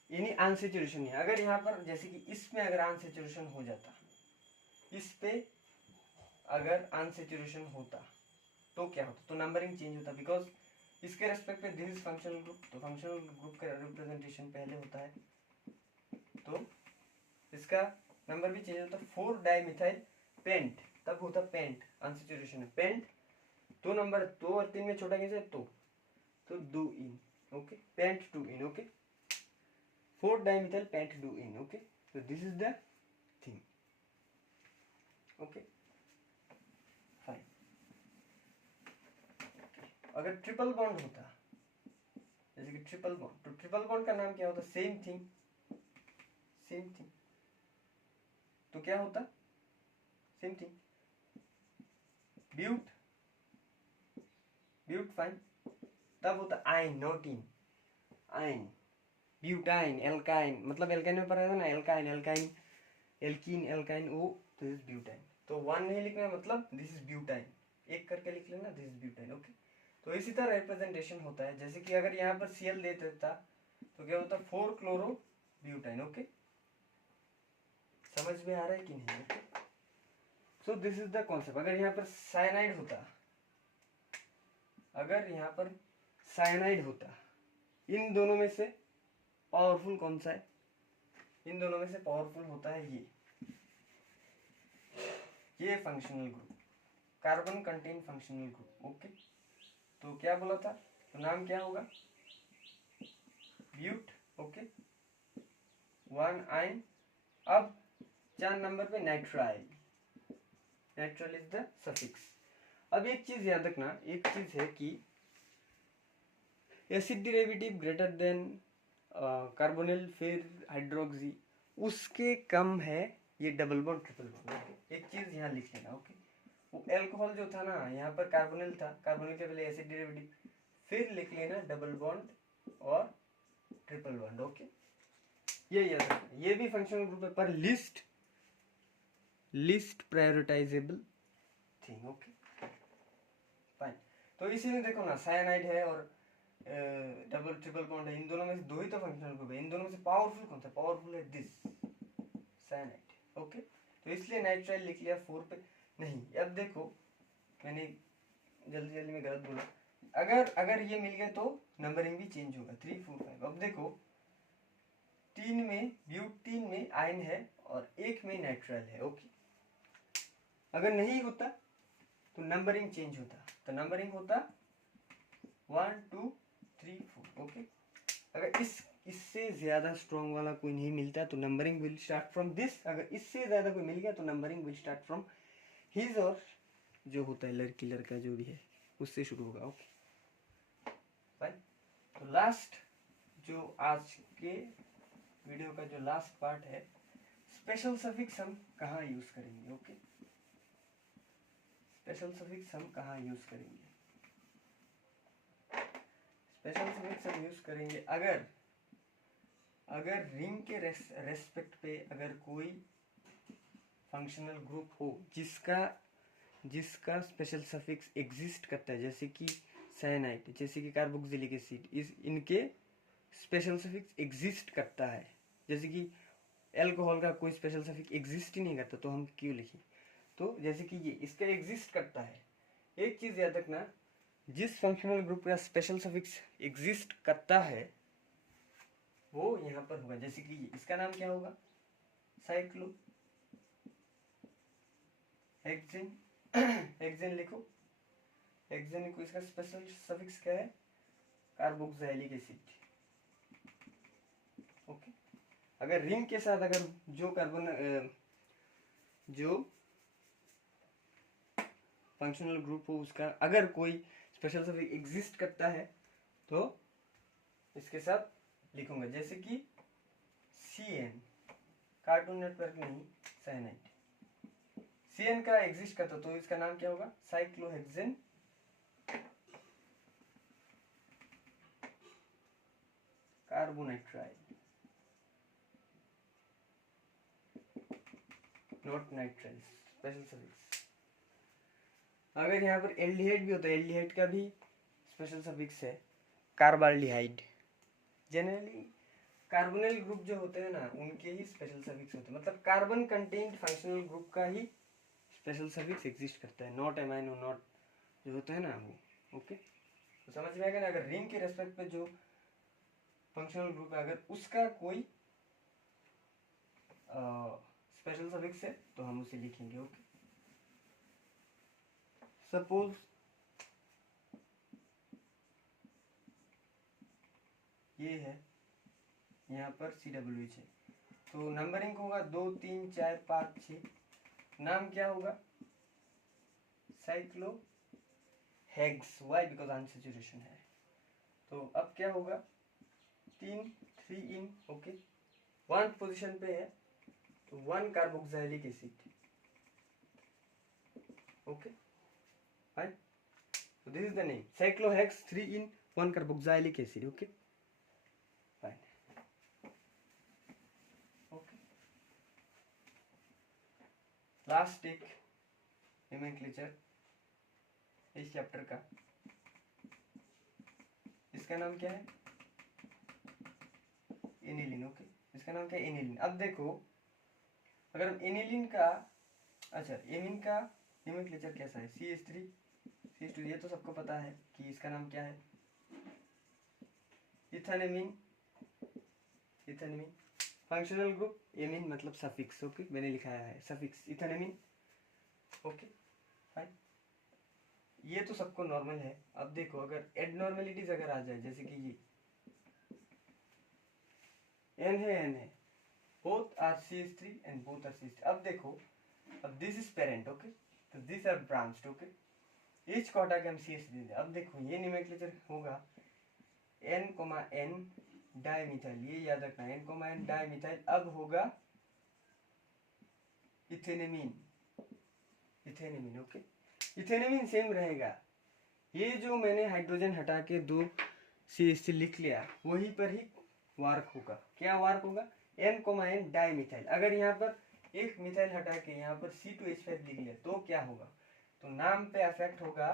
any unsaturation है। अगर यहाँ पर जैसे कि इसमें अगर अनसेचुरेशन हो जाता, इस पे अगर अनसेचुरेशन होता तो क्या होता, तो नंबरिंग चेंज होता, बिकॉज इसके रेस्पेक्ट पे दिस इज फंक्शनल ग्रुप, तो फंक्शनल ग्रुप का रिप्रेजेंटेशन पहले होता है, तो इसका नंबर भी चेंज होता। 4 डाइमिथाइल पेंट, तब होता पेंट, अनसेचुरेशन है पेंट, 2 नंबर 2 और 3 में छोटा कैसे है, तो 2 ene. Okay, pent 2 ene. Okay, 4 dimethyl pent 2 ene. Okay, so this is the thing. Okay, fine. अगर ट्रिपल बॉन्ड होता, जैसे कि ट्रिपल बॉन्ड, तो ट्रिपल बॉन्ड का नाम क्या होता, सेम थिंग, सेम थिंग, तो क्या होता, same thing, but, but, fine, तब होता आइन, नॉट इन, आइन, ब्यूटाइन, एल्काइन, मतलब एल्काइन में पढ़ा था ना, एल्काइन, एल्काइन, एल्कीन, एल्काइन, वो दिस इज ब्यूटाइन, तो 1 नहीं लिखना है, मतलब दिस इज ब्यूटाइन, एक करके लिख लेना, दिस इज ब्यूटाइन। ओके, तो इसी तरह रिप्रेजेंटेशन होता है, जैसे कि अगर यहाँ पर Cl दे देता तो क्या होता, 4 क्लोरो ब्यूटाइन। ओके, समझ में आ रहा है कि नहीं? Okay, so this is the concept. अगर यहाँ पर साइनाइड होता, अगर यहाँ पर साइनाइड होता, इन दोनों में से पावरफुल कौन सा है, इन दोनों में से पावरफुल होता है ये functional group, carbon contain functional group. Okay, तो क्या बोला था, तो नाम क्या होगा, ब्यूट। ओके, 1 आइन, अब 4 नंबर पे nitrile, nitrile is the suffix. अब एक चीज याद रखना, एक चीज है कि acid derivative greater than carbonyl फिर हाइड्रोक्सी, उसके कम है ये double bond triple bond. Okay, एक चीज यहाँ लिख लेना। ओके, वो एल्कोहल जो था ना, यहाँ पर कार्बोनिल था, कार्बोनिल के पहले एसिड डेरिवेटिव, फिर लिख लेना डबल बॉन्ड और ट्रिपल बॉन्ड। ओके, ये याद रखना, ये भी फंक्शनल ग्रुप है, पर लिस्ट प्रायोरिटाइजेबल थिंग। ओके, फाइन, तो इसीलिए देखो ना, साइनाइड है और डबल ट्रिपल बॉन्ड है, इन दोनों में से 2 ही तो फंक्शनल ग्रुप है, इन दोनों में से पावरफुल कौन सा, पावरफुल है दिस साइनाइड। ओके, तो इसलिए नाइट्राइल लिख लिया 4 पे। नहीं, अब देखो मैंने जल्दी जल्दी में गलत बोला, अगर ये मिल गया तो नंबरिंग भी चेंज होगा, 3 4 5। अब देखो 3 में ब्यूटीन में आयन है और 1 में नाइट्राइल है। ओके, अगर नहीं होता तो नंबरिंग चेंज होता, तो नंबरिंग होता 1 2 3 4। ओके, अगर इससे ज्यादा स्ट्रॉन्ग वाला कोई नहीं मिलता तो numbering will start from this, अगर इससे ज्यादा कोई मिल गया तो numbering will start from his, और जो होता है लड़की लड़का जो भी है उससे शुरू होगा। ओके, फाइन, तो लास्ट जो आज के वीडियो का जो लास्ट पार्ट है, स्पेशल सफिक्स हम कहाँ यूज करेंगे। ओके, स्पेशल सफिक्स हम कहाँ यूज करेंगे, स्पेशल सफिक्स हम यूज करेंगे अगर रिंग के रेस्पेक्ट पे अगर कोई फंक्शनल ग्रुप हो जिसका स्पेशल सफिक्स एग्जिस्ट करता है, जैसे कि साइनाइड, जैसे कि कार्बोक्सिलिक एसिड, इनके स्पेशल सफिक्स एग्जिस्ट करता है, जैसे कि एल्कोहल का कोई स्पेशल सफिक्स एग्जिस्ट ही नहीं करता, तो हम क्यों लिखें, तो जैसे कि ये इसका एग्जिस्ट करता है। एक चीज याद रखना, जिस फंक्शनल ग्रुप का स्पेशल सफिक्स एग्जिस्ट करता है वो यहाँ पर होगा, जैसे कि इसका नाम क्या होगा, साइक्लो हेक्सेन, हेक्सेन लिखो, हेक्सेन को इसका स्पेशल सफिक्स क्या है, कार्बोक्सिलिक एसिड। ओके, अगर रिंग के साथ अगर जो कार्बन जो फंक्शनल ग्रुप हो उसका अगर कोई स्पेशल सफिक्स एग्जिस्ट करता है तो इसके साथ लिखूंगा, जैसे कि CN, कार्टून नेटवर्क नहीं, साइनाइड, CN का एग्जिस्ट करता तो इसका नाम क्या होगा, cyclohexane carbonitrile, not nitrile, special suffix. अगर यहाँ पर एल्डिहाइड भी होता है, एल्डिहाइड का भी स्पेशल सफिक्स है कार्बाल्डिहाइड। जनरली कार्बोनिल ग्रुप जो होते हैं ना उनके ही स्पेशल सफिक्स होते हैं, मतलब कार्बन कंटेंट फंक्शनल ग्रुप का ही स्पेशल सफिक्स एग्जिस्ट करता है, नॉट एमाइनो नॉट जो होता है ना वो। ओके, तो समझ में आएगा ना। अगर रिंग के रेस्पेक्ट पे जो फंक्शनल ग्रुप है अगर उसका कोई स्पेशल सफिक्स है तो हम उसे लिखेंगे। ओके, सपोज ये है यहाँ पर CWH है, तो नंबरिंग होगा 2 3 4 5 6। नाम क्या होगा? Cyclo hex, why because unsaturation है। तो अब क्या होगा? 3 इन। ओके, 1 पोजीशन पे है तो 1 carboxylic acid. Okay fine, so this is the name cyclohex 3 in 1 carboxylic acid. Okay fine. Okay, last एक नोमेनक्लेचर इस चैप्टर का, इसका नाम क्या है? एनिलीन। ओके, इसका नाम क्या है? एनिलीन। अब देखो अगर हम एनिलीन का, अच्छा एमीन का नोमेनक्लेचर कैसा है? CH3 CH2, ये तो सबको पता है कि इसका नाम क्या है? इथानेमीन। इथानेमीन फंक्शनल ग्रुप, एमीन मतलब सफिक्स। ओके, मैंने लिखाया है सफिक्स इथानेमीन। ओके फाइन, ये तो सबको नॉर्मल है। अब देखो अगर एडनॉर्मेलिटीज अगर आ जाए, जैसे कि ये एन है, both are CH3 and both are CH3। अब देखो, अब दिस इज पेरेंट। ओके, तो this are branched. Okay, each को हटा के हम CH3 दे। अब देखो ये नोमेनक्लेचर होगा N, डाइमिथाइल, ये याद रखना N, डाइमिथाइल। अब होगा इथेनेमीन। इथेनेमीन। ओके, इथेनेमीन सेम रहेगा। ये जो मैंने हाइड्रोजन हटा के 2 CH3 लिख लिया वहीं पर ही वार्क होगा। क्या वार्क होगा? N, dimethyl. अगर यहाँ पर एक मिथाइल हटा के यहाँ पर C2H5 लिख लिया तो क्या होगा? तो नाम पे अफेक्ट होगा,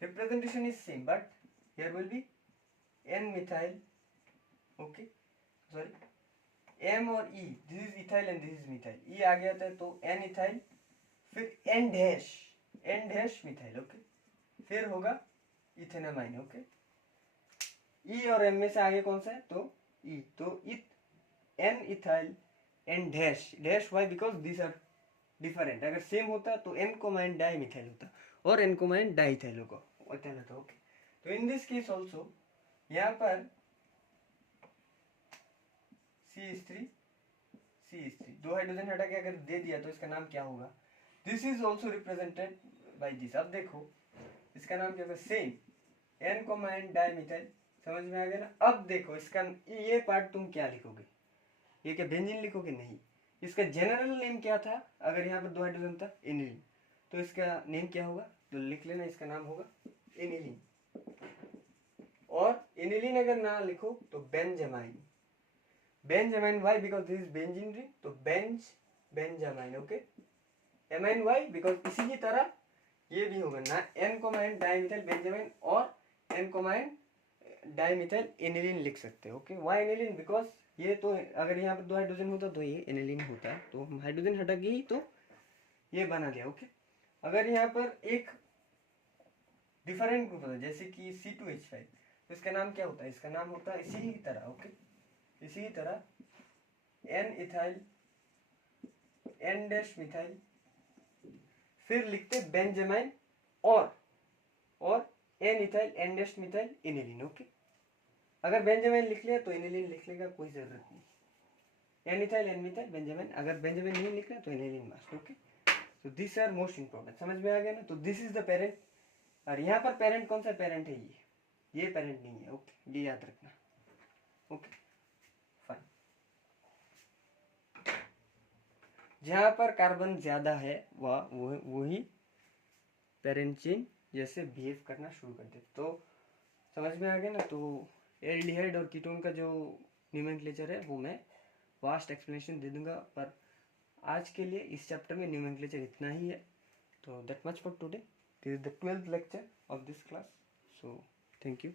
representation is same but here will be N methyl. Okay sorry, M और E, this is ethyl and this is methyl. E आ गया था तो N इथाइल, फिर N डैश मिथाइल। ओके, फिर होगा इथेनामाइन। ओके, E और M में से आगे कौन सा है? तो E, तो N ethyl N dash why because this are different. अगर सेम होता तो N, डाइमिथाइल होता और N, डाइथाइल होगा। ओके, तो इन दिस केस ऑल्सो यहाँ पर CH3 दो हाइड्रोजन हटा के अगर दे दिया तो इसका नाम क्या होगा? This is also represented by this. अब देखो इसका नाम क्या होगा? Same N, dimethyl. समझ में आ गया ना? अब देखो इसका ये पार्ट तुम क्या लिखोगे? ये क्या बेंजीन लिखोगे? नहीं, इसका जनरल नेम क्या था? अगर यहाँ पर 2 हाइड्रोजन था एनिलीन, तो इसका नेम क्या होगा? तो लिख लेना, इसका नाम होगा एनिलीन। और एनिलीन अगर ना लिखो तो benzamine. Benzamine why because this is benzene ring, तो benzamine. Okay, amine why because इसी की तरह ये भी होगा ना, N, डाइमिथाइल बेंजामाइन और N, डाइमिथाइल एनिलीन लिख सकते हैं। ओके, वाई एनिलीन बिकॉज ये तो अगर यहाँ पर 2 हाइड्रोजन होता तो ये एनिलीन होता, तो हम हाइड्रोजन हटा के ही तो ये बना गया। ओके, अगर यहाँ पर एक डिफरेंट ग्रुप होता है जैसे कि C2H5, तो इसका नाम क्या होता है? इसका नाम होता है इसी की तरह। ओके, इसी की तरह N ethyl N dash methyl, फिर लिखते बेंजामाइन और N ethyl N dash methyl aniline. Okay, अगर बेंजामाइन लिख लिया तो एनिलीन लिख लेगा, कोई जरूरत नहीं। N इथाइल N मिथाइल बेंजामाइन, अगर बेंजामाइन नहीं लिख रहा तो एनिलीन मस्ट। ओके, तो दिस आर मोस्ट इंपॉर्टेंट। समझ में आ गया ना? तो दिस इज द पेरेंट, और यहाँ पर पेरेंट कौन सा पेरेंट है? ये पेरेंट नहीं है। ओके, ये याद रखना। ओके फाइन, जहाँ पर कार्बन ज्यादा है वही पेरेंट चेन जैसे बिहेव करना शुरू कर दे। तो समझ में आ गया ना? तो एल्डिहाइड और कीटोन का जो नोमेनक्लेचर है वो मैं वास्ट एक्सप्लेनेशन दे दूंगा, पर आज के लिए इस चैप्टर में नोमेनक्लेचर इतना ही है। So that much for today. This is the 12th lecture of this class. So thank you.